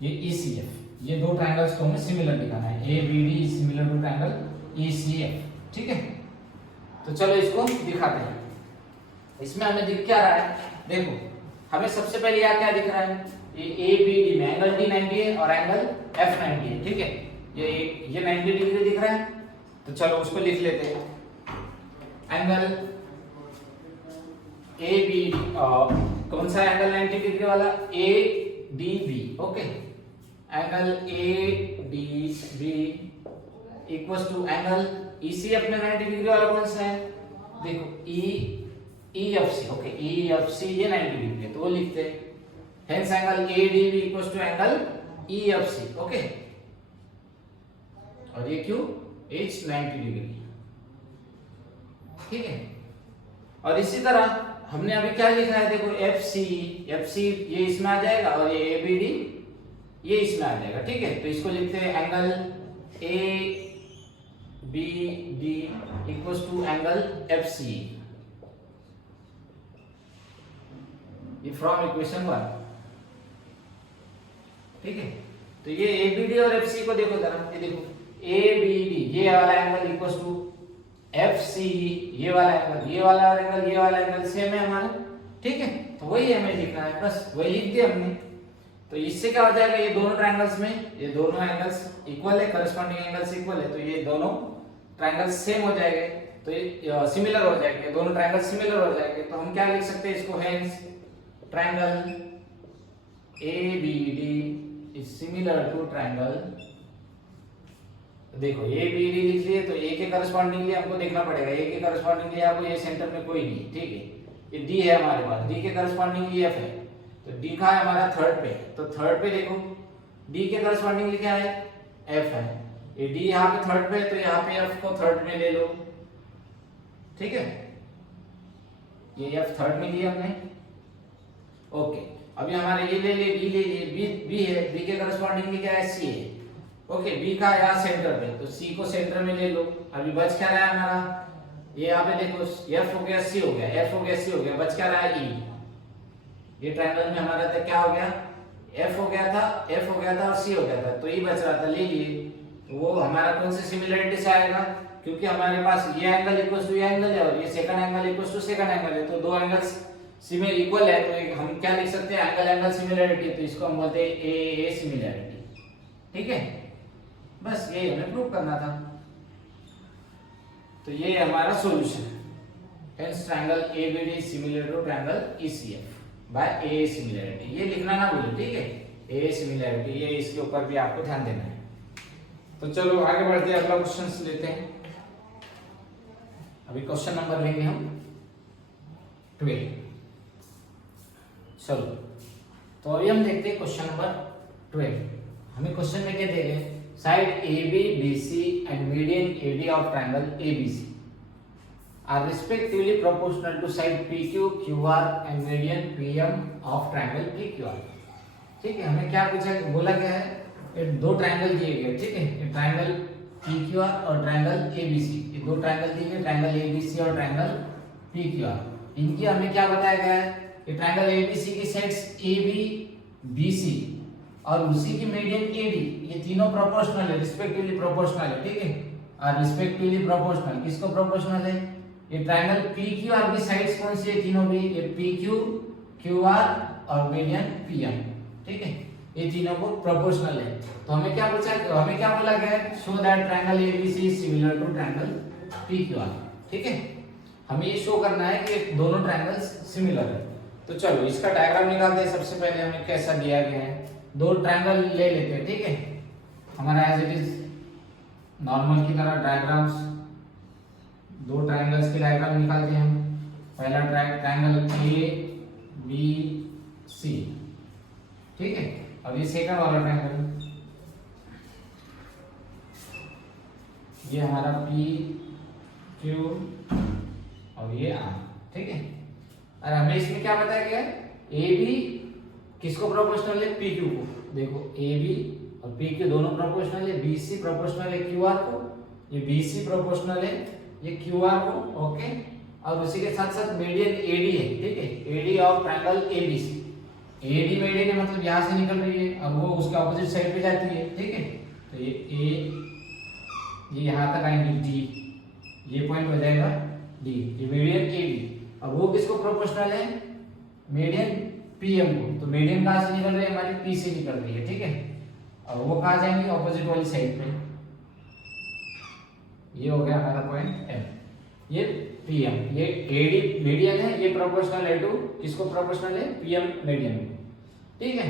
ये ईसीएफ, ये दो ट्रायंगल्स को हमें सिमिलर दिखाना है, A B D similar to triangle ECF. ठीक है, तो चलो इसको दिखाते हैं। इसमें हमें दिख क्या रहा है, देखो हमें सबसे पहले यहाँ क्या दिख रहा है, ये ए बी डी में एंगल डी 90 है और एंगल एफ 90 है। ठीक है, ये 90 डिग्री दिख रहा है, तो चलो उसको लिख लेते हैं। एंगल ए बी, कौन सा एंगल 90 डिग्री वाला, A D B. Okay, angle A D B equals to angle ECF में 90 डिग्री वाला कौन सा है, देखो ईएफसी। ओके, ईएफसी ये 90 डिग्री है, तो वो लिखते हैं hence angle ADB equals to angle EFC. Okay, और ये क्यों, एच 90 डिग्री। ठीक है, और इसी तरह हमने अभी क्या लिखा है, देखो एफसी, एफसी ये इसमें आ जाएगा और ये एबीडी ये इसमें आ जाएगा। ठीक है, तो इसको लिखते हैं angle A B D equals to angle F C, ये फ्रॉम इक्वेशन 1। ठीक है, तो ये ए बी डी और एफ सी को देखो जरा, ये देखो ए बी डी ये वाला angle equals to F C, ये वाला एंगल, ये वाला एंगल, ये वाला एंगल सेम है हमारा। ठीक है, तो वही हमें लिखना है, बस वही लिख दिया हमने। तो इससे क्या हो जाएगा, ये दोनों ट्रायंगल्स में ये दोनों एंगल्स इक्वल है, करस्पॉन्डिंग एंगल्स इक्वल है, तो ये दोनों ट्रायंगल्स सेम हो जाएंगे, तो ये सिमिलर हो जाएंगे, दोनों ट्रायंगल्स सिमिलर हो जाएंगे। तो हम क्या लिख सकते हैं इसको, hence triangle ABD is similar to triangle, देखो ABD लिख लिए, तो A के करस्पॉन्डिंगली हमको देखना पड़ेगा, A के करस्पॉन्डिंगली आपको ये सेंटर में कोई नहीं। ठीक है, ये D है हमारे पास, D के करस्पॉन्डिंगली F है, तो D का है हमारा थर्ड पे, तो थर्ड पे देखो D के करस्पॉन्डिंगली क्या है, F है, ये D यहाँ पे थर्ड पे है, तो यहाँ पे F को थर्ड में ले लो। ठीक है, ये F थर्ड में लिया हमने। ओके, अभी हमारे ये ले लिए, D ले लिए, B है, B के करस्पॉन्डिंगली क्या है, C है। ओके, B का यहाँ सेंटर पे, तो C को सेंटर में ले लो। अभी बच क्या रहा है हमारा, ये यहाँ पे देखो F हो गया, C हो गया, F हो गया, C हो गया, बच क्या रहा है E। ये ट्रायंगल में हमारा तो क्या हो गया, F हो गया था, F हो गया था और C हो गया था, तो E बच रहा था, ले लिए। तो वो हमारा कौन से सिमिलरिटी से आएगा, क्योंकि हमारे पास ये एंगल इक्वल्स टू ये एंगल है और ये second angle equals to second angle है, तो दो एंगल्स सिमिलर इक्वल है, तो हम क्या लिख सकते हैं, एंगल एंगल सिमिलरिटी, तो इसको हम बोलते हैं ए सिमिलरिटी। ठीक है, बस ये हमें प्रूव करना था। तो ये हमारा सॉल्यूशन है, hence triangle ABD similar to triangle ECF by A similarity. ये लिखना ना भूलो, ठीक है, A सिमिलरिटी, ये इसके ऊपर भी आपको ध्यान देना है। तो चलो आगे बढ़ते हैं, अगला क्वेश्चन लेते हैं। अभी क्वेश्चन नंबर लेंगे हम 12। चलो, तो अभी हम देखते हैं क्वेश्चन नंबर 12। हमें क्वेश्चन में क्या दे रहे हैं, side AB BC and median AD of triangle ABC are respectively proportional to side PQ QR and median PM of triangle PQR। ठीक है, हमें क्या पूछा, बोला गया है, ये दो ट्रायंगल दिए गए। ठीक है, ये ट्रायंगल पी क्यू आर और ट्रायंगल एबीसी, ये दो ट्रायंगल दिए गए, ट्रायंगल एबीसी और ट्रायंगल पी क्यू आर। इनकी हमें क्या बताया गया है, ये ट्रायंगल एबीसी की sides A B B C और उसी की मीडियन ए डी, ये तीनों प्रोपोर्शनल है, रिस्पेक्टिवली प्रोपोर्शनल है, ठीक है। और रिस्पेक्टिवली प्रोपोर्शनल किसको प्रोपोर्शनल है, ये ट्रायंगल पी क्यू आर की साइड्स कौन सी है, तीनों भी, ये पी क्यू क्यू आर और मीडियन पी एम, ठीक है, ये तीनों को प्रोपोर्शनल है। तो हमें क्या पूछा, हमें क्या बोला गया है, show that triangle ABC is similar to triangle P Q R, ठीक है। हमें ये शो करना है कि दोनों ट्रायंगल्स सिमिलर है। तो चलो इसका डायग्राम निकालते हैं। सबसे पहले हमें कैसा दिया गया है, दो ट्रायंगल ले लेते हैं, ठीक है। हमारा एज इट इज नॉर्मल की तरह डायग्राम्स, दो ट्रायंगल्स के डायग्राम निकालते हैं हम। पहला ट्रायंगल ए बी सी, ठीक है। अब ये सेकंड वाला ट्रायंगल, ये हमारा पी क्यू और ये आर, ठीक है। और हमें इसमें क्या बताया गया है, ए बी किसको प्रोपोर्शनल है, पी क्यू को। देखो ए बी और पी क्यू दोनों प्रोपोर्शनल है, बी सी प्रोपोर्शनल है क्यू आर को, ये बी सी प्रोपोर्शनल है ये क्यू आर को, ओके। और उसी के साथ साथ मीडियन ए डी है, ठीक है, A D of triangle A B C. A D median है मतलब यहाँ से निकल रही है और वो उसके ऑपोजिट साइड पे जाती है, ठीक है। तो ये ए, ये यहाँ तक आएंगे डी, ये पॉइंट हो जाएगा डी, ये मीडियन ए डी। अब वो किसको प्रोपोर्शनल है, मीडियन पी एम को। तो मीडियन कहाँ से निकल रही है, हमारी पी से निकल रही है, ठीक है। और वो कहाँ जाएंगे, ऑपोजिट वाली साइड पे। ये हो गया हमारा पॉइंट एम, ये पी एम, ये ए डी मीडियन है, ये प्रोपोर्शनल है टू किसको प्रोपोर्शनल है, पी एम मीडियन, ठीक है।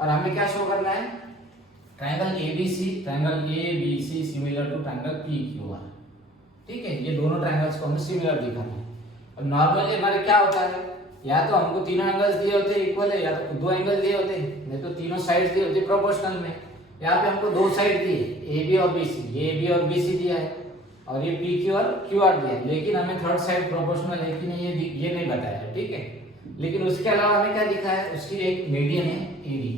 और हमें क्या शो करना है, triangle ABC, triangle ABC similar to triangle P Q R, ठीक है। ये दोनों ट्रायंगल्स को हमें सिमिलर दिखाना है। अब नॉर्मली हमारे क्या होता है, या तो हमको तीनों एंगल्स दिए होते हैं इक्वल है, या तो दो एंगल दिए होते हैं, नहीं तो तीनों साइड्स दिए होते हैं प्रोपोर्शनल में। यहाँ पे हमको दो साइड दिए, ए बी और बी सी, ये ए बी और बी सी दिया है और ये पी क्यू और क्यू आर दिया है। लेकिन हमें थर्ड साइड प्रोपोर्शनल है कि नहीं ये नहीं बताया है, ठीक है। लेकिन उसके अलावा हमें क्या दिखा है, उसकी एक मीडियन है ए डी,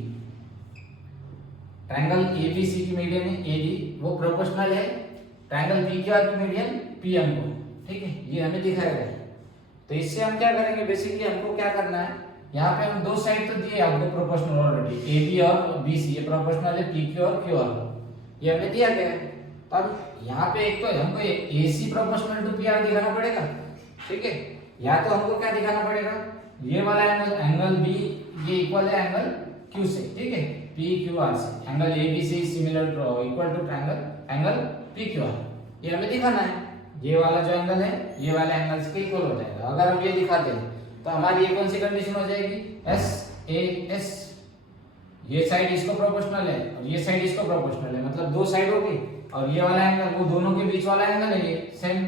ट्रायंगल एबीसी की मीडियन है ए डी, वो प्रोपोर्शनल है ट्रायंगल पी क्यू आर की मीडियन पी एम को, ठीक है। ये हमें दिखाया गया है। तो इससे हम क्या करेंगे, बेसिकली हमको क्या करना है, यहाँ पे हम दो साइड तो दिए आपको प्रोपोर्शनल ऑलरेडी, ए बी और बी सी, ये प्रोपोर्शनल है पी क्यू और क्यू आर को, ये हमें दिया गया है। अब यहाँ पे एक तो हमको ए सी प्रोपोर्शनल टू पी आर दिखाना पड़ेगा, ठीक है। या तो हमको क्या दिखाना पड़ेगा, ये वाला एंगल, एंगल बी ये इक्वल है एंगल क्यू से, ठीक है, पी क्यू आर से। Angle A B C similar to equal to triangle angle P Q R, ये हमें दिखाना है। ये वाला जो एंगल है ये वाले एंगल्स के इक्वल हो जाएगा। अगर हम ये दिखाते हैं तो हमारी ये कौन सी कंडीशन हो जाएगी, एस ए एस, ये साइड इसको प्रोपोर्शनल है और ये साइड इसको प्रोपोर्शनल है, मतलब दो साइड होगी। और ये वाला एंगल वो दोनों के बीच वाला एंगल है, ये सेम,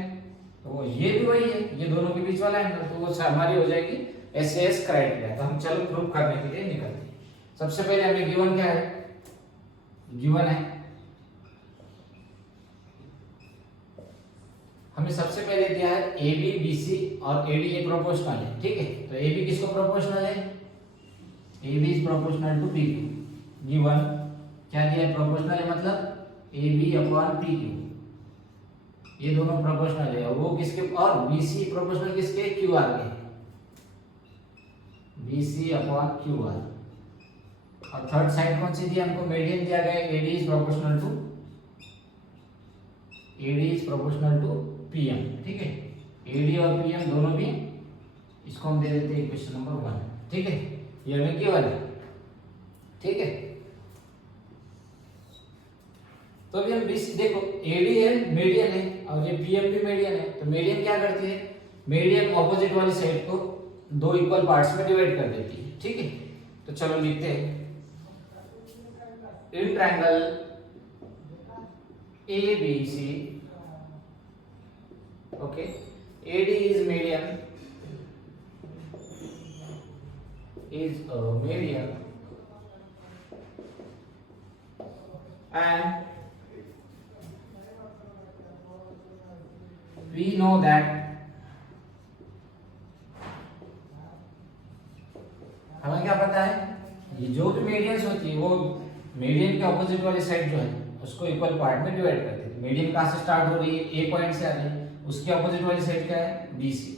तो ये भी वही है, ये दोनों के बीच वाला एंगल, तो वो हमारी हो जाएगी एस एस क्राइटेरिया। तो हम चलो प्रूफ करने के लिए निकलते हैं। सबसे पहले हमें गिवन क्या है, गिवन है हमें सबसे पहले दिया है ए बी बी सी और ए डी ये प्रोपोर्शनल है, ठीक है। तो ए बी किसको प्रोपोर्शनल है, A B is proportional to P Q. Given क्या दिया है, प्रोपोर्शनल है मतलब A B upon P Q, ये दोनों प्रोपोर्शनल है। और वो किसके, और बी सी प्रोपोर्शनल किसके, क्यू आर के, B C upon Q R. और थर्ड साइड कौन सी दी हमको, मीडियन दिया गया, A D is proportional to, A D is proportional to P M, ठीक है। ए डी और पी एम दोनों भी, इसको हम दे देते हैं क्वेश्चन नंबर 1, ठीक है। ये हमें गिवन है, ठीक है। तो अभी हम बीसी देखो, एडी है मीडियन है और ये पीएम भी मीडियन है। तो मीडियन क्या करती है, मीडियन ऑपोजिट वाली साइड को दो इक्वल पार्ट्स में डिवाइड कर देती है, ठीक है। तो चलो लिखते हैं, in triangle A B C, okay, AD is median, and we know that हमें क्या पता है, ये जो भी मीडियंस होती है वो मीडियन के ऑपोजिट वाली साइड जो है उसको इक्वल पार्ट में डिवाइड करते हैं। मीडियन कहाँ से स्टार्ट हो रही है, ए पॉइंट से आ रही है, उसके ऑपोजिट वाली साइड क्या है, B C.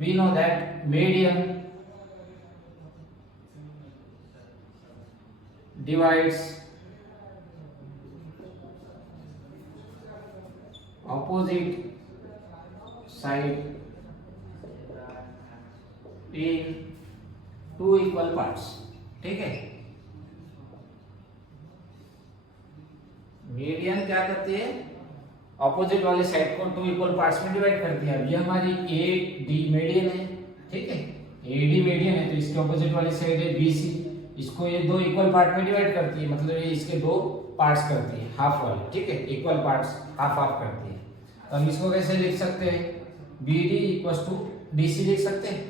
We know that median divides opposite side in two equal parts। ठीक है, मीडियन क्या करती है, ऑपोजिट वाले साइड को टू इक्वल पार्ट्स में डिवाइड करती है। अब ये हमारी ए डी मीडियन है, ठीक है, ए डी मीडियन है, तो इसके ऑपोजिट वाली साइड है बी सी, इसको ये दो इक्वल पार्ट में डिवाइड करती है, मतलब ये इसके दो पार्ट्स करती है, हाफ वाले, ठीक है, इक्वल पार्ट्स हाफ हाफ करती है। तो हम इसको कैसे लिख सकते हैं, B D equal to D C लिख सकते हैं।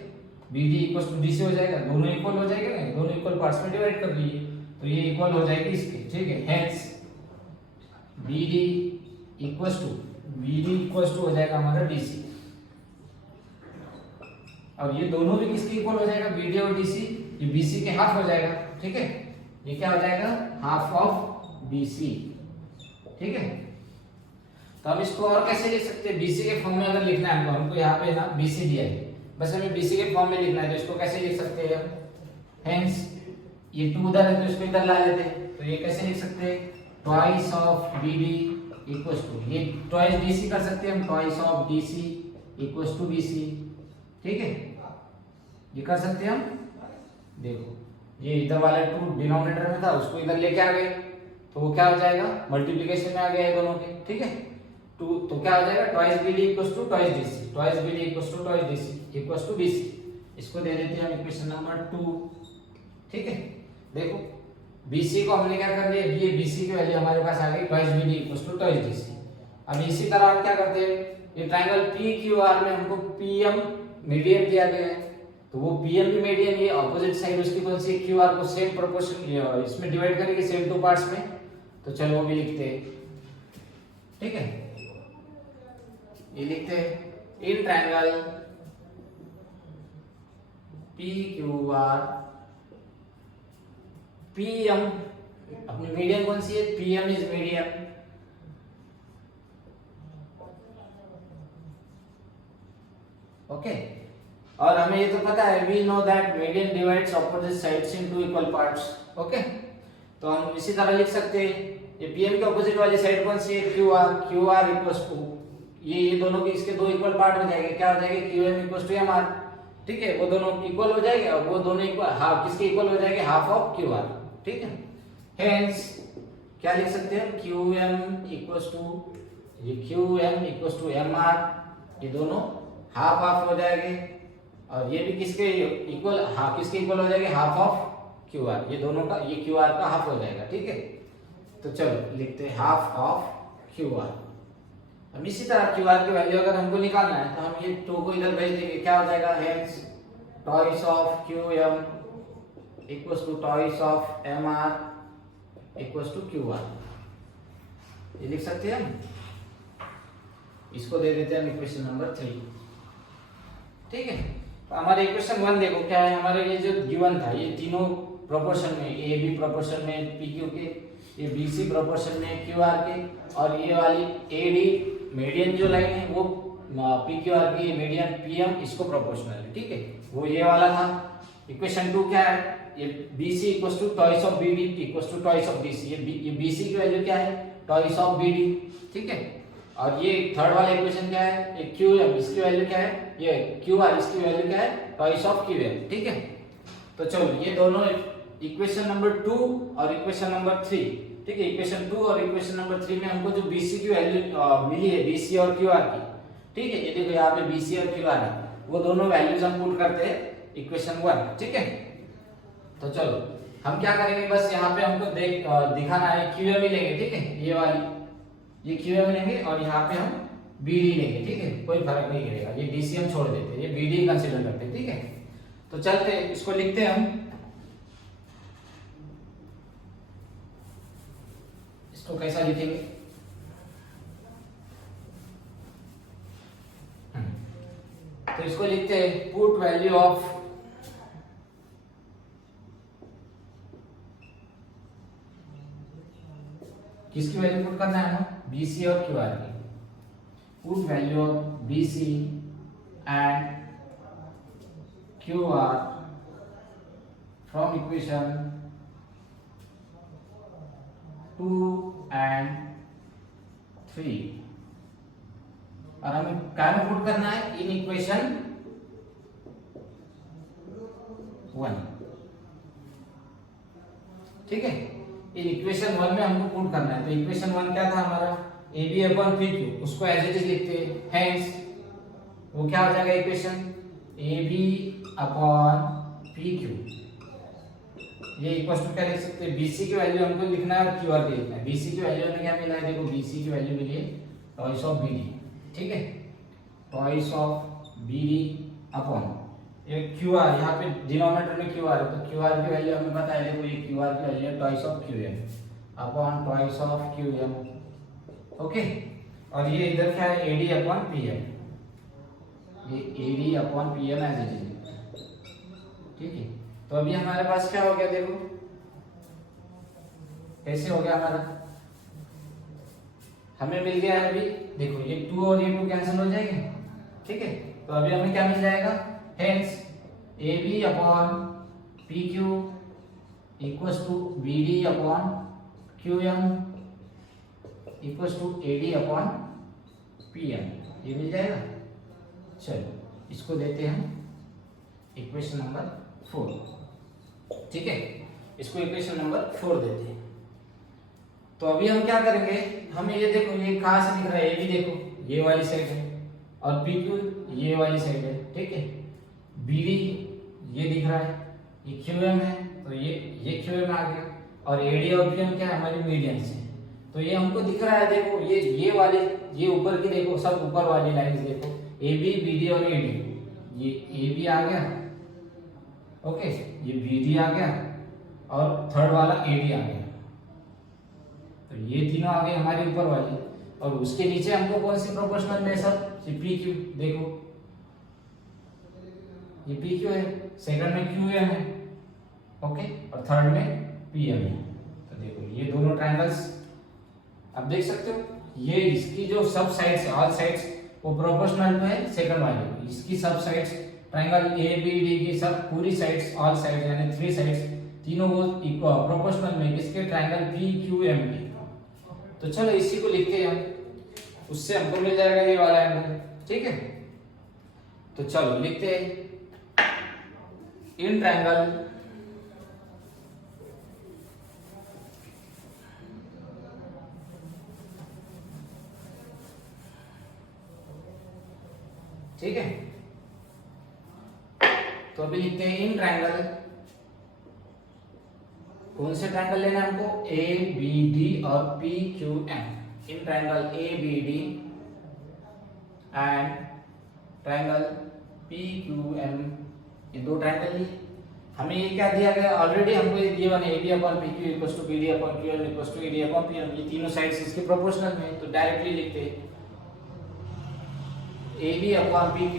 B D equal to D C हो जाएगा, दोनों इक्वल हो जाएगा ना, दोनों इक्वल पार्ट्स में डिवाइड कर दीजिए तो ये इक्वल हो जाएगी इसके, ठीक है। Hence B D equal to हो जाएगा हमारा डी सी, और ये दोनों भी किसके इक्वल हो जाएगा, बी डी और डी सी, ये बी सी के हाफ हो जाएगा, ठीक है, ये क्या हो जाएगा, हाफ ऑफ बी सी, ठीक है। तो हम इसको और कैसे लिख सकते हैं, बीसी के फॉर्म में अगर लिखना है हमको यहाँ पे ना बीसी दिया है, बस हमें बीसी के फॉर्म में लिखना है, तो इसको कैसे लिख सकते हैं हम, हेंस ये टू उधर है तो इसको इधर ला लेते हैं, तो ये कैसे लिख सकते हैं, twice of B D equals to, ये ट्वाइस डी सी कर सकते हैं हम, twice of D C equals to B C, ठीक है, ये कर सकते हैं हम। देखो ये इधर वाला टू डिनोमिनेटर में था, उसको इधर लेके आ गए तो वो क्या हो जाएगा, मल्टीप्लिकेशन में आ गया है दोनों के, ठीक है। टू तो क्या हो जाएगा, twice B D equals to twice D C, twice B D equals to twice D C equals to B C, इसको दे देते हैं हम इक्वेशन नंबर 2, ठीक है। देखो BC को हमने क्या कर लिया, ये BC की वैल्यू हमारे पास आ गई twice BD equals to twice DC। अब इसी तरह हम क्या करते हैं, ये ट्रायंगल PQR में हमको PM मीडियन दिया गया है, तो वो PM भी मीडियन, ये ऑपोजिट साइड उसकी कौन सी QR को सेम प्रोपोर्शन इसमें डिवाइड करेंगे सेम टू पार्ट्स में, तो चलो वो भी लिखते हैं, ठीक है। ये लिखते हैं इन ट्रायंगल PQR PM, अपनी मीडियन कौन सी है, PM इज मीडियन, ओके। और हमें ये तो पता है, we know that median divides opposite sides into equal parts, okay. तो हम इसी तरह लिख सकते हैं, ये PM के ऑपोजिट वाली साइड कौन सी है, QR इक्वल्स टू, ये दोनों के इसके दो इक्वल पार्ट हो जाएंगे, क्या हो जाएगा, QM इक्वल्स टू MR, ठीक है, वो दोनों इक्वल हो जाएंगे, और वो दोनों इक्वल हाफ किसके इक्वल हो जाएंगे, हाफ ऑफ QR, ठीक है। हेंस क्या लिख सकते हैं, QM इक्वल्स टू, ये QM इक्वल्स टू MR, ये दोनों हाफ हाफ हो जाएंगे, और ये भी किसके इक्वल, हाफ किसके इक्वल हो जाएंगे, हाफ ऑफ QR, ये दोनों का, ये QR का हाफ हो जाएगा, ठीक है। तो चलो लिखते हैं हाफ ऑफ QR। अब इसी तरह QR की वैल्यू अगर हमको निकालना है तो हम ये 2 को इधर भेज देंगे, क्या हो जाएगा, hence twice of QM equals to twice of MR equals to QR, ये लिख सकते हैं हम। इसको दे देते हैं हम इक्वेशन नंबर 3, ठीक है। तो हमारे इक्वेशन 1 देखो क्या है, हमारे ये जो गिवन था, ये तीनों प्रोपोर्शन में, AB प्रोपोर्शन में PQ के, ये BC प्रोपोर्शन में QR के, और ये वाली AD मीडियन जो लाइन है वो PQR की मीडियन PM इसको प्रोपोर्शनल है, ठीक है, वो ये वाला था। इक्वेशन 2 क्या है, ये BC equals to twice of BD equals to twice of DC, ये BC की वैल्यू क्या है, ट्वाइस ऑफ BD, ठीक है। और ये थर्ड वाला इक्वेशन क्या है, ये QM, इसकी वैल्यू क्या है, ये QR, इसकी वैल्यू क्या है, ट्वाइस ऑफ QM, ठीक है। तो चलो ये दोनों इक्वेशन नंबर 2 और इक्वेशन नंबर 3, ठीक है, इक्वेशन 2 और इक्वेशन नंबर 3 में हमको जो BC की वैल्यू मिली है, BC और QR की, ठीक है, ये देखो यहाँ पे BC और QR है, वो दोनों वैल्यूज हम पुट करते हैं इक्वेशन 1, ठीक है। तो चलो हम क्या करेंगे, बस यहाँ पे हमको दिखाना है, QM ही लेंगे, ठीक है, ये वाली, ये QM लेंगे और यहाँ पे हम BD लेंगे, ठीक है, कोई फर्क नहीं करेगा, ये DC हम छोड़ देते हैं, ये BD कंसीडर करते हैं, ठीक है। तो चलते इसको लिखते हैं हम, इसको कैसा लिखेंगे, तो इसको लिखते हैं पुट वैल्यू ऑफ किसकी वैल्यू पुट करना है हमें, BC और QR की। Put value of BC and QR from equation 2 and 3 और हमें क्या में पुट करना है, इन इक्वेशन 1। ठीक है, इन इक्वेशन 1 में हमको पुट करना है। तो इक्वेशन 1 क्या था हमारा, AB अपॉन PQ, उसको एज इट इज लिखते हैं। हेंस वो क्या हो जाएगा इक्वेशन, AB अपॉन PQ, ये इक्वल टू क्या लिख सकते हैं, BC की वैल्यू हमको लिखना है और QR की लिखना है। BC की वैल्यू हमें क्या मिला है, देखो BC की वैल्यू मिली है टॉइस ऑफ BD। ठीक है, टॉइस ऑफ BD अपॉन ये QR, यहाँ पे डिनोमिनेटर में QR है, तो QR की वैल्यू हमें पता है, देखो ये QR की वैल्यू है twice of QM upon twice of QM। Okay, और ये इधर क्या है, AD अपॉन PM, ये AD upon PM as it is. ठीक है, तो अभी हमारे पास क्या हो गया, देखो कैसे हो गया हमारा, हमें मिल गया है अभी, देखो ये 2 और ये 2 कैंसिल हो जाएंगे। ठीक है, तो अभी हमें क्या मिल जाएगा, hence AB upon PQ equals to BD upon QM equals to AD upon PM, ये मिल जाएगा। चलो इसको देते हैं इक्वेशन नंबर 4। ठीक है, इसको इक्वेशन नंबर 4 देते हैं। तो अभी हम क्या करेंगे, हमें ये देखो ये कहां से दिख रहा है, AB देखो ये वाली साइड है और PQ ये वाली साइड है। ठीक है, BD ये दिख रहा है, ये QM है, तो ये QM आ गया, और AD और PM क्या है, हमारी मीडियंस है। तो ये हमको दिख रहा है, देखो ये वाले, ये ऊपर की देखो, सब ऊपर वाली लाइंस देखो, AB BD और AD, ये AB आ गया, ओके, ये BD आ गया और थर्ड वाला AD आ गया। तो ये तीनों आ गए हमारे ऊपर वाले, और उसके नीचे हमको कौन सी प्रोपोर्शनल में सब, PQ देखो, ये PQ है, सेकंड में QM है, ओके, और थर्ड में PM है। तो देखो ये दोनों ट्रायंगल्स आप देख सकते हो, ये इसकी जो सब साइड्स है, ऑल साइड्स वो प्रोपोर्शनल में है सेकंड वाले, इसकी सब साइड्स ट्रायंगल ABD की सब पूरी साइड्स, ऑल साइड्स यानी 3 साइड्स तीनों वो प्रोपोर्शनल में किसके, ट्रायंगल PQM के। तो चलो इसी को लिखते हैं हम, उससे हमको मिल जाएगा ये वाला एंगल। ठीक है, तो चलो लिखते हैं, इन ट्रायंगल ठीक है, तो अभी लिखते हैं इन ट्रायंगल, कौन से ट्रायंगल लेना है हमको, ABD और PQM। In triangle ABD and triangle PQM, ये दो ट्रायंगल लिए। हमें ये क्या दिया गया, ऑलरेडी हमको ये दिया हुआ है, AB upon PQ equals to BD upon QM equals to AD upon PM, ये तीनों साइड्स इसके प्रोपोर्शनल में। तो डायरेक्टली लिखते हैं AB upon PQ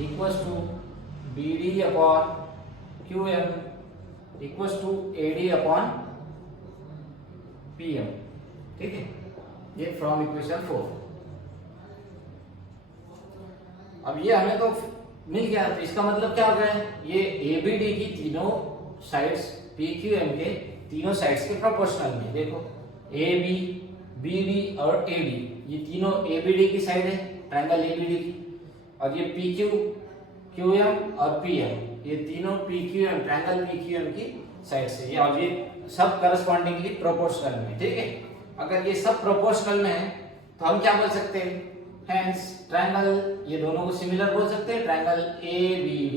equals to BD upon QM equals to AD upon PM। ठीक है, ये फ्रॉम इक्वेशन 4। अब ये हमें तो मिल गया, तो इसका मतलब क्या हो गया, ये ABD की तीनों साइड्स PQM के तीनों साइड्स के प्रोपोर्शनल में। देखो AB BD और AD, ये तीनों ABD की साइड है ट्रायंगल ABD की, और ये PQ QM और PM, ये तीनों PQM ट्रायंगल PQM की साइड से, और ये सब करस्पॉन्डिंगली प्रोपोर्शनल में। ठीक है, अगर ये सब प्रोपोर्शनल में है तो हम क्या बोल सकते हैं, हेंस ट्रायंगल, ये दोनों को सिमिलर बोल सकते हैं, ट्रायंगल ABD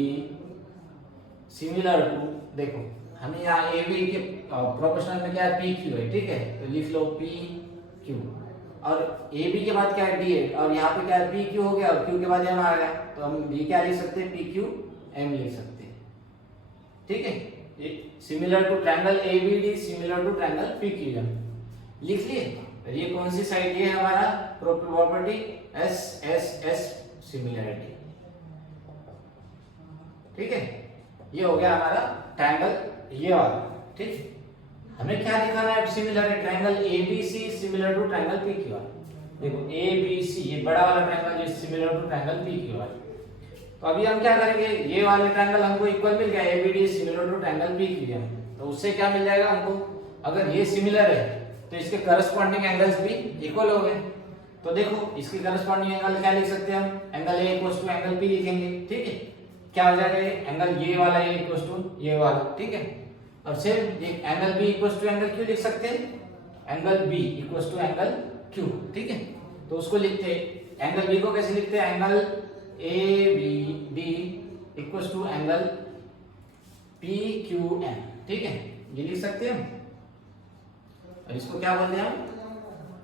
सिमिलर टू, देखो हमें यहाँ AB के प्रोपोर्शनल में क्या है, PQ है। ठीक है, तो लिख लो PQ, और AB के बाद क्या है, D है, और यहाँ पे क्या है, PQ हो गया और Q के बाद M आ गया, तो हम ये क्या लिख सकते हैं, PQM लिख सकते हैं। ठीक है, ये similar to triangle ABD similar to triangle PQM लिख लिए। ये कौन सी साइड, ये हमारा प्रॉपर्टी SSS सिमिलरिटी। ठीक है, ये हो गया हमारा ट्रायंगल ये वाला। ठीक, हमें क्या दिखाना है, सिमिलर है triangle ABC similar to triangle PQR. देखो एबीसी ये बड़ा वाला ट्रायंगल जो सिमिलर टू ट्रायंगल पीक्यूआर। तो अभी हम क्या करेंगे, ये वाले ट्रायंगल हमको इक्वल मिल गया, ABD similar to triangle PQR. तो उससे क्या मिल जाएगा हमको, अगर ये सिमिलर है तो इसके करस्पॉन्डिंग एंगल्स भी इक्वल हो गए। तो देखो इसके करस्पॉन्डिंग एंगल क्या लिख सकते हैं हम, angle A equals to angle P लिखेंगे। ठीक है, क्या हो जाएगा, एंगल ये वाला ए इक्वल्स टू ये वाला। ठीक है, और सिर्फ ये angle B equals to angle Q लिख सकते हैं, angle B equals to angle Q. ठीक है, तो उसको लिखते हैं, एंगल बी को कैसे लिखते हैं, angle A B D equals to angle P Q N. ठीक है, ये लिख सकते हैं हम। और इसको क्या बोलते हैं हम,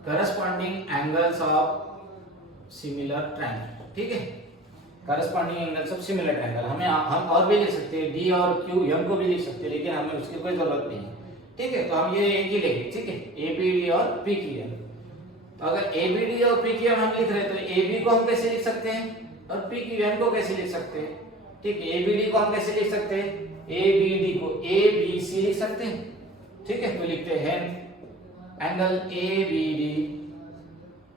corresponding angles of similar triangle. ठीक है, corresponding angles of similar triangle. हम और भी लिख सकते हैं, डी और क्यू एम को भी लिख सकते हैं, लेकिन हमें उसकी कोई जरूरत नहीं है। ठीक है, तो हम ये एक ही लेंगे। ठीक है, ए बी डी और पी क्यू एम। तो अगर ए बी डी और पी क्यू एम हम लिख रहे हैं तो ए बी को हम कैसे लिख सकते हैं और पी क्यू एम को कैसे लिख सकते हैं। ठीक है, ए बी डी को हम कैसे लिख सकते हैं, ए बी डी को ए बी सी लिख सकते हैं। ठीक है, तो लिखते हैं एंगल ए बी डी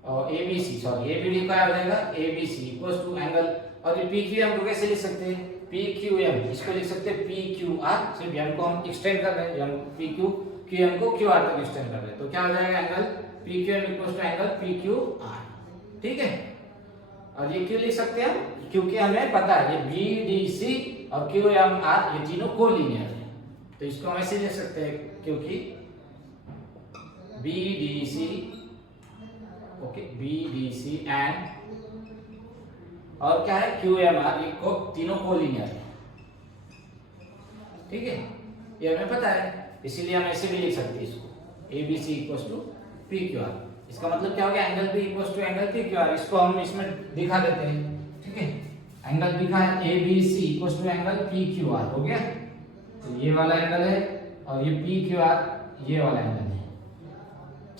और A B C, sorry A B D का हो जाएगा A B C equals to angle, और ये पी क्यू एम को कैसे लिख सकते हैं, पी क्यू एम, इसको लिख सकते हैं पी क्यू आर, सिर्फ एम को हम एक्सटेंड कर रहे हैं, हम पी क्यू एम को क्यू आर तक एक्सटेंड कर रहे हैं। तो क्या हो जाएगा, angle P Q M equals to angle P Q R. ठीक है, और ये क्यों लिख सकते हैं हम, क्योंकि हमें पता है ये बी डी सी और क्यू एम आर ये तीनों कोलिनियर है। तो इसको हम ऐसे लिख सकते हैं, क्योंकि B D C, okay, B D C and और क्या है क्यू एम आर, ये को तीनों कोलिनियर है। ठीक है, ये हमें पता है, इसीलिए हम ऐसे भी लिख सकते हैं इसको, A B C equals to P Q R. इसका मतलब क्या हो गया, angle B equals to angle P Q R. इसको हम इसमें दिखा देते हैं। ठीक है, एंगल बी का है A B C equals to angle P Q R, हो गया। तो ये वाला एंगल है और ये पी क्यू आर ये वाला एंगल है।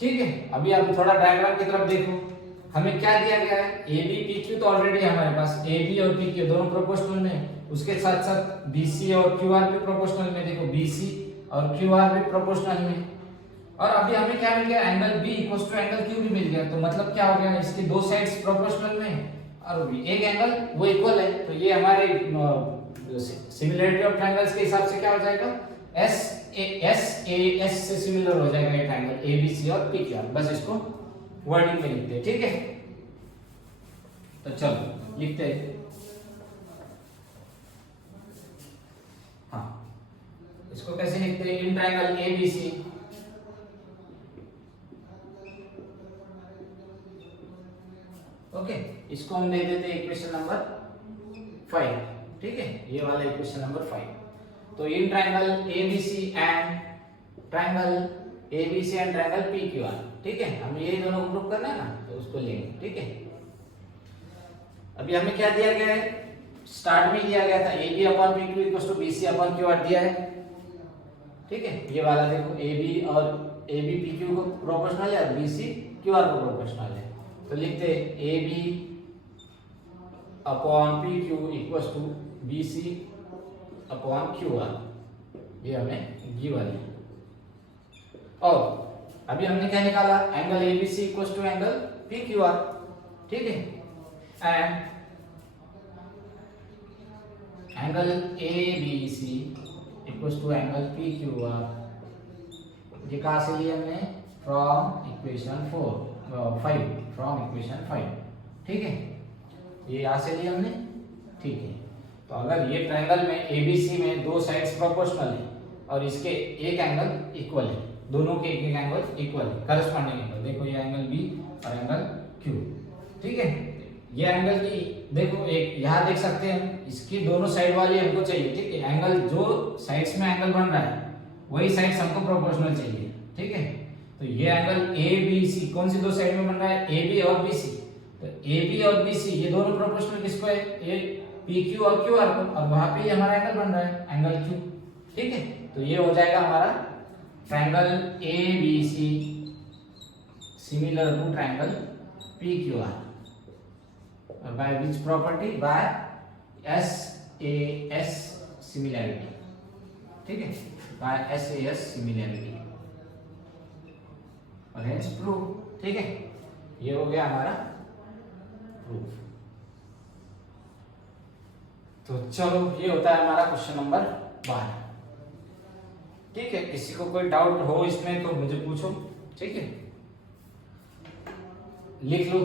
ठीक है, अभी आप थोड़ा डायग्राम की तरफ देखो, हमें क्या दिया गया है, ए बी पी क्यू तो ऑलरेडी है हमारे पास, ए बी और पी क्यू दोनों प्रोपोर्शनल में, उसके साथ साथ बी सी और क्यू आर भी प्रोपोर्शनल में। देखो बी सी और क्यू आर भी प्रोपोर्शनल में, और अभी हमें क्या मिल गया, angle B equals to angle Q भी मिल गया। तो मतलब क्या हो गया, इसकी दो साइड्स प्रोपोर्शनल में और एक एंगल वो इक्वल है। तो ये हमारे सिमिलरिटी ऑफ ट्रायंगल्स के हिसाब से क्या हो जाएगा, एस ए एस से सिमिलर हो जाएगा ये ट्रायंगल ए बी सी और पी क्यू आर। बस इसको वर्डिंग में लिखते हैं। ठीक है, तो चलो लिखते हैं। हाँ, इसको कैसे लिखते हैं, in triangle A B C okay, इसको हम दे देते हैं इक्वेशन नंबर 5। ठीक है, ये वाला इक्वेशन नंबर 5। तो in triangle ABC and triangle ABC and triangle PQR. ठीक है, हम ये दोनों ग्रुप करना है ना, तो उसको लेंगे। ठीक है, अभी हमें क्या दिया गया है, स्टार्ट में दिया गया था A B upon P Q equals to B C upon Q R दिया है। ठीक है, ये वाला देखो ए बी और ए बी पी क्यू को प्रोपोर्शनल है और बी सी क्यू आर को प्रोपोर्शनल है। तो लिखते A B upon P Q equals to B C upon Q R, ये हमें गिवन है। और अभी हमने क्या निकाला, angle A B C equals to angle P Q R. ठीक है, and angle A B C equals to angle P Q R, ये कहाँ से लिया हमने, फ्रॉम इक्वेशन 5, फ्रॉम इक्वेशन 5। ठीक है, ये यहाँ से लिया हमने। ठीक है, तो अगर ये ट्रायंगल में एबीसी में दो साइड्स प्रोपोर्शनल है और इसके एक एंगल इक्वल है, दोनों के एक एंगल इक्वल है, करस्पॉन्डिंग एंगल, देखो ये एंगल बी और एंगल क्यू। ठीक है, ये एंगल की देखो एक यहाँ देख सकते हैं, इसकी दोनों साइड वाली हमको चाहिए। ठीक है, एंगल जो साइड्स में एंगल बन रहा है वही साइड्स हमको प्रोपोर्शनल चाहिए। ठीक है, तो ये एंगल ए बी सी कौन सी दो साइड में बन रहा है, ए बी और बी सी। तो ए बी और बी सी ये दोनों प्रोपोर्शनल किसको है, ये पी क्यू और क्यू आर को, और वहां पे हमारा एंगल बन रहा है एंगल क्यू। ठीक है, तो ये हो जाएगा हमारा triangle A B C similar to triangle P Q R, by which property, by S A S similarity. ठीक है, by S A S similarity. और हेंस प्रूफ। ठीक है, ये हो गया हमारा प्रूफ। तो चलो, ये होता है हमारा क्वेश्चन नंबर 12। ठीक है, किसी को कोई डाउट हो इसमें तो मुझे पूछो। ठीक है, लिख लो।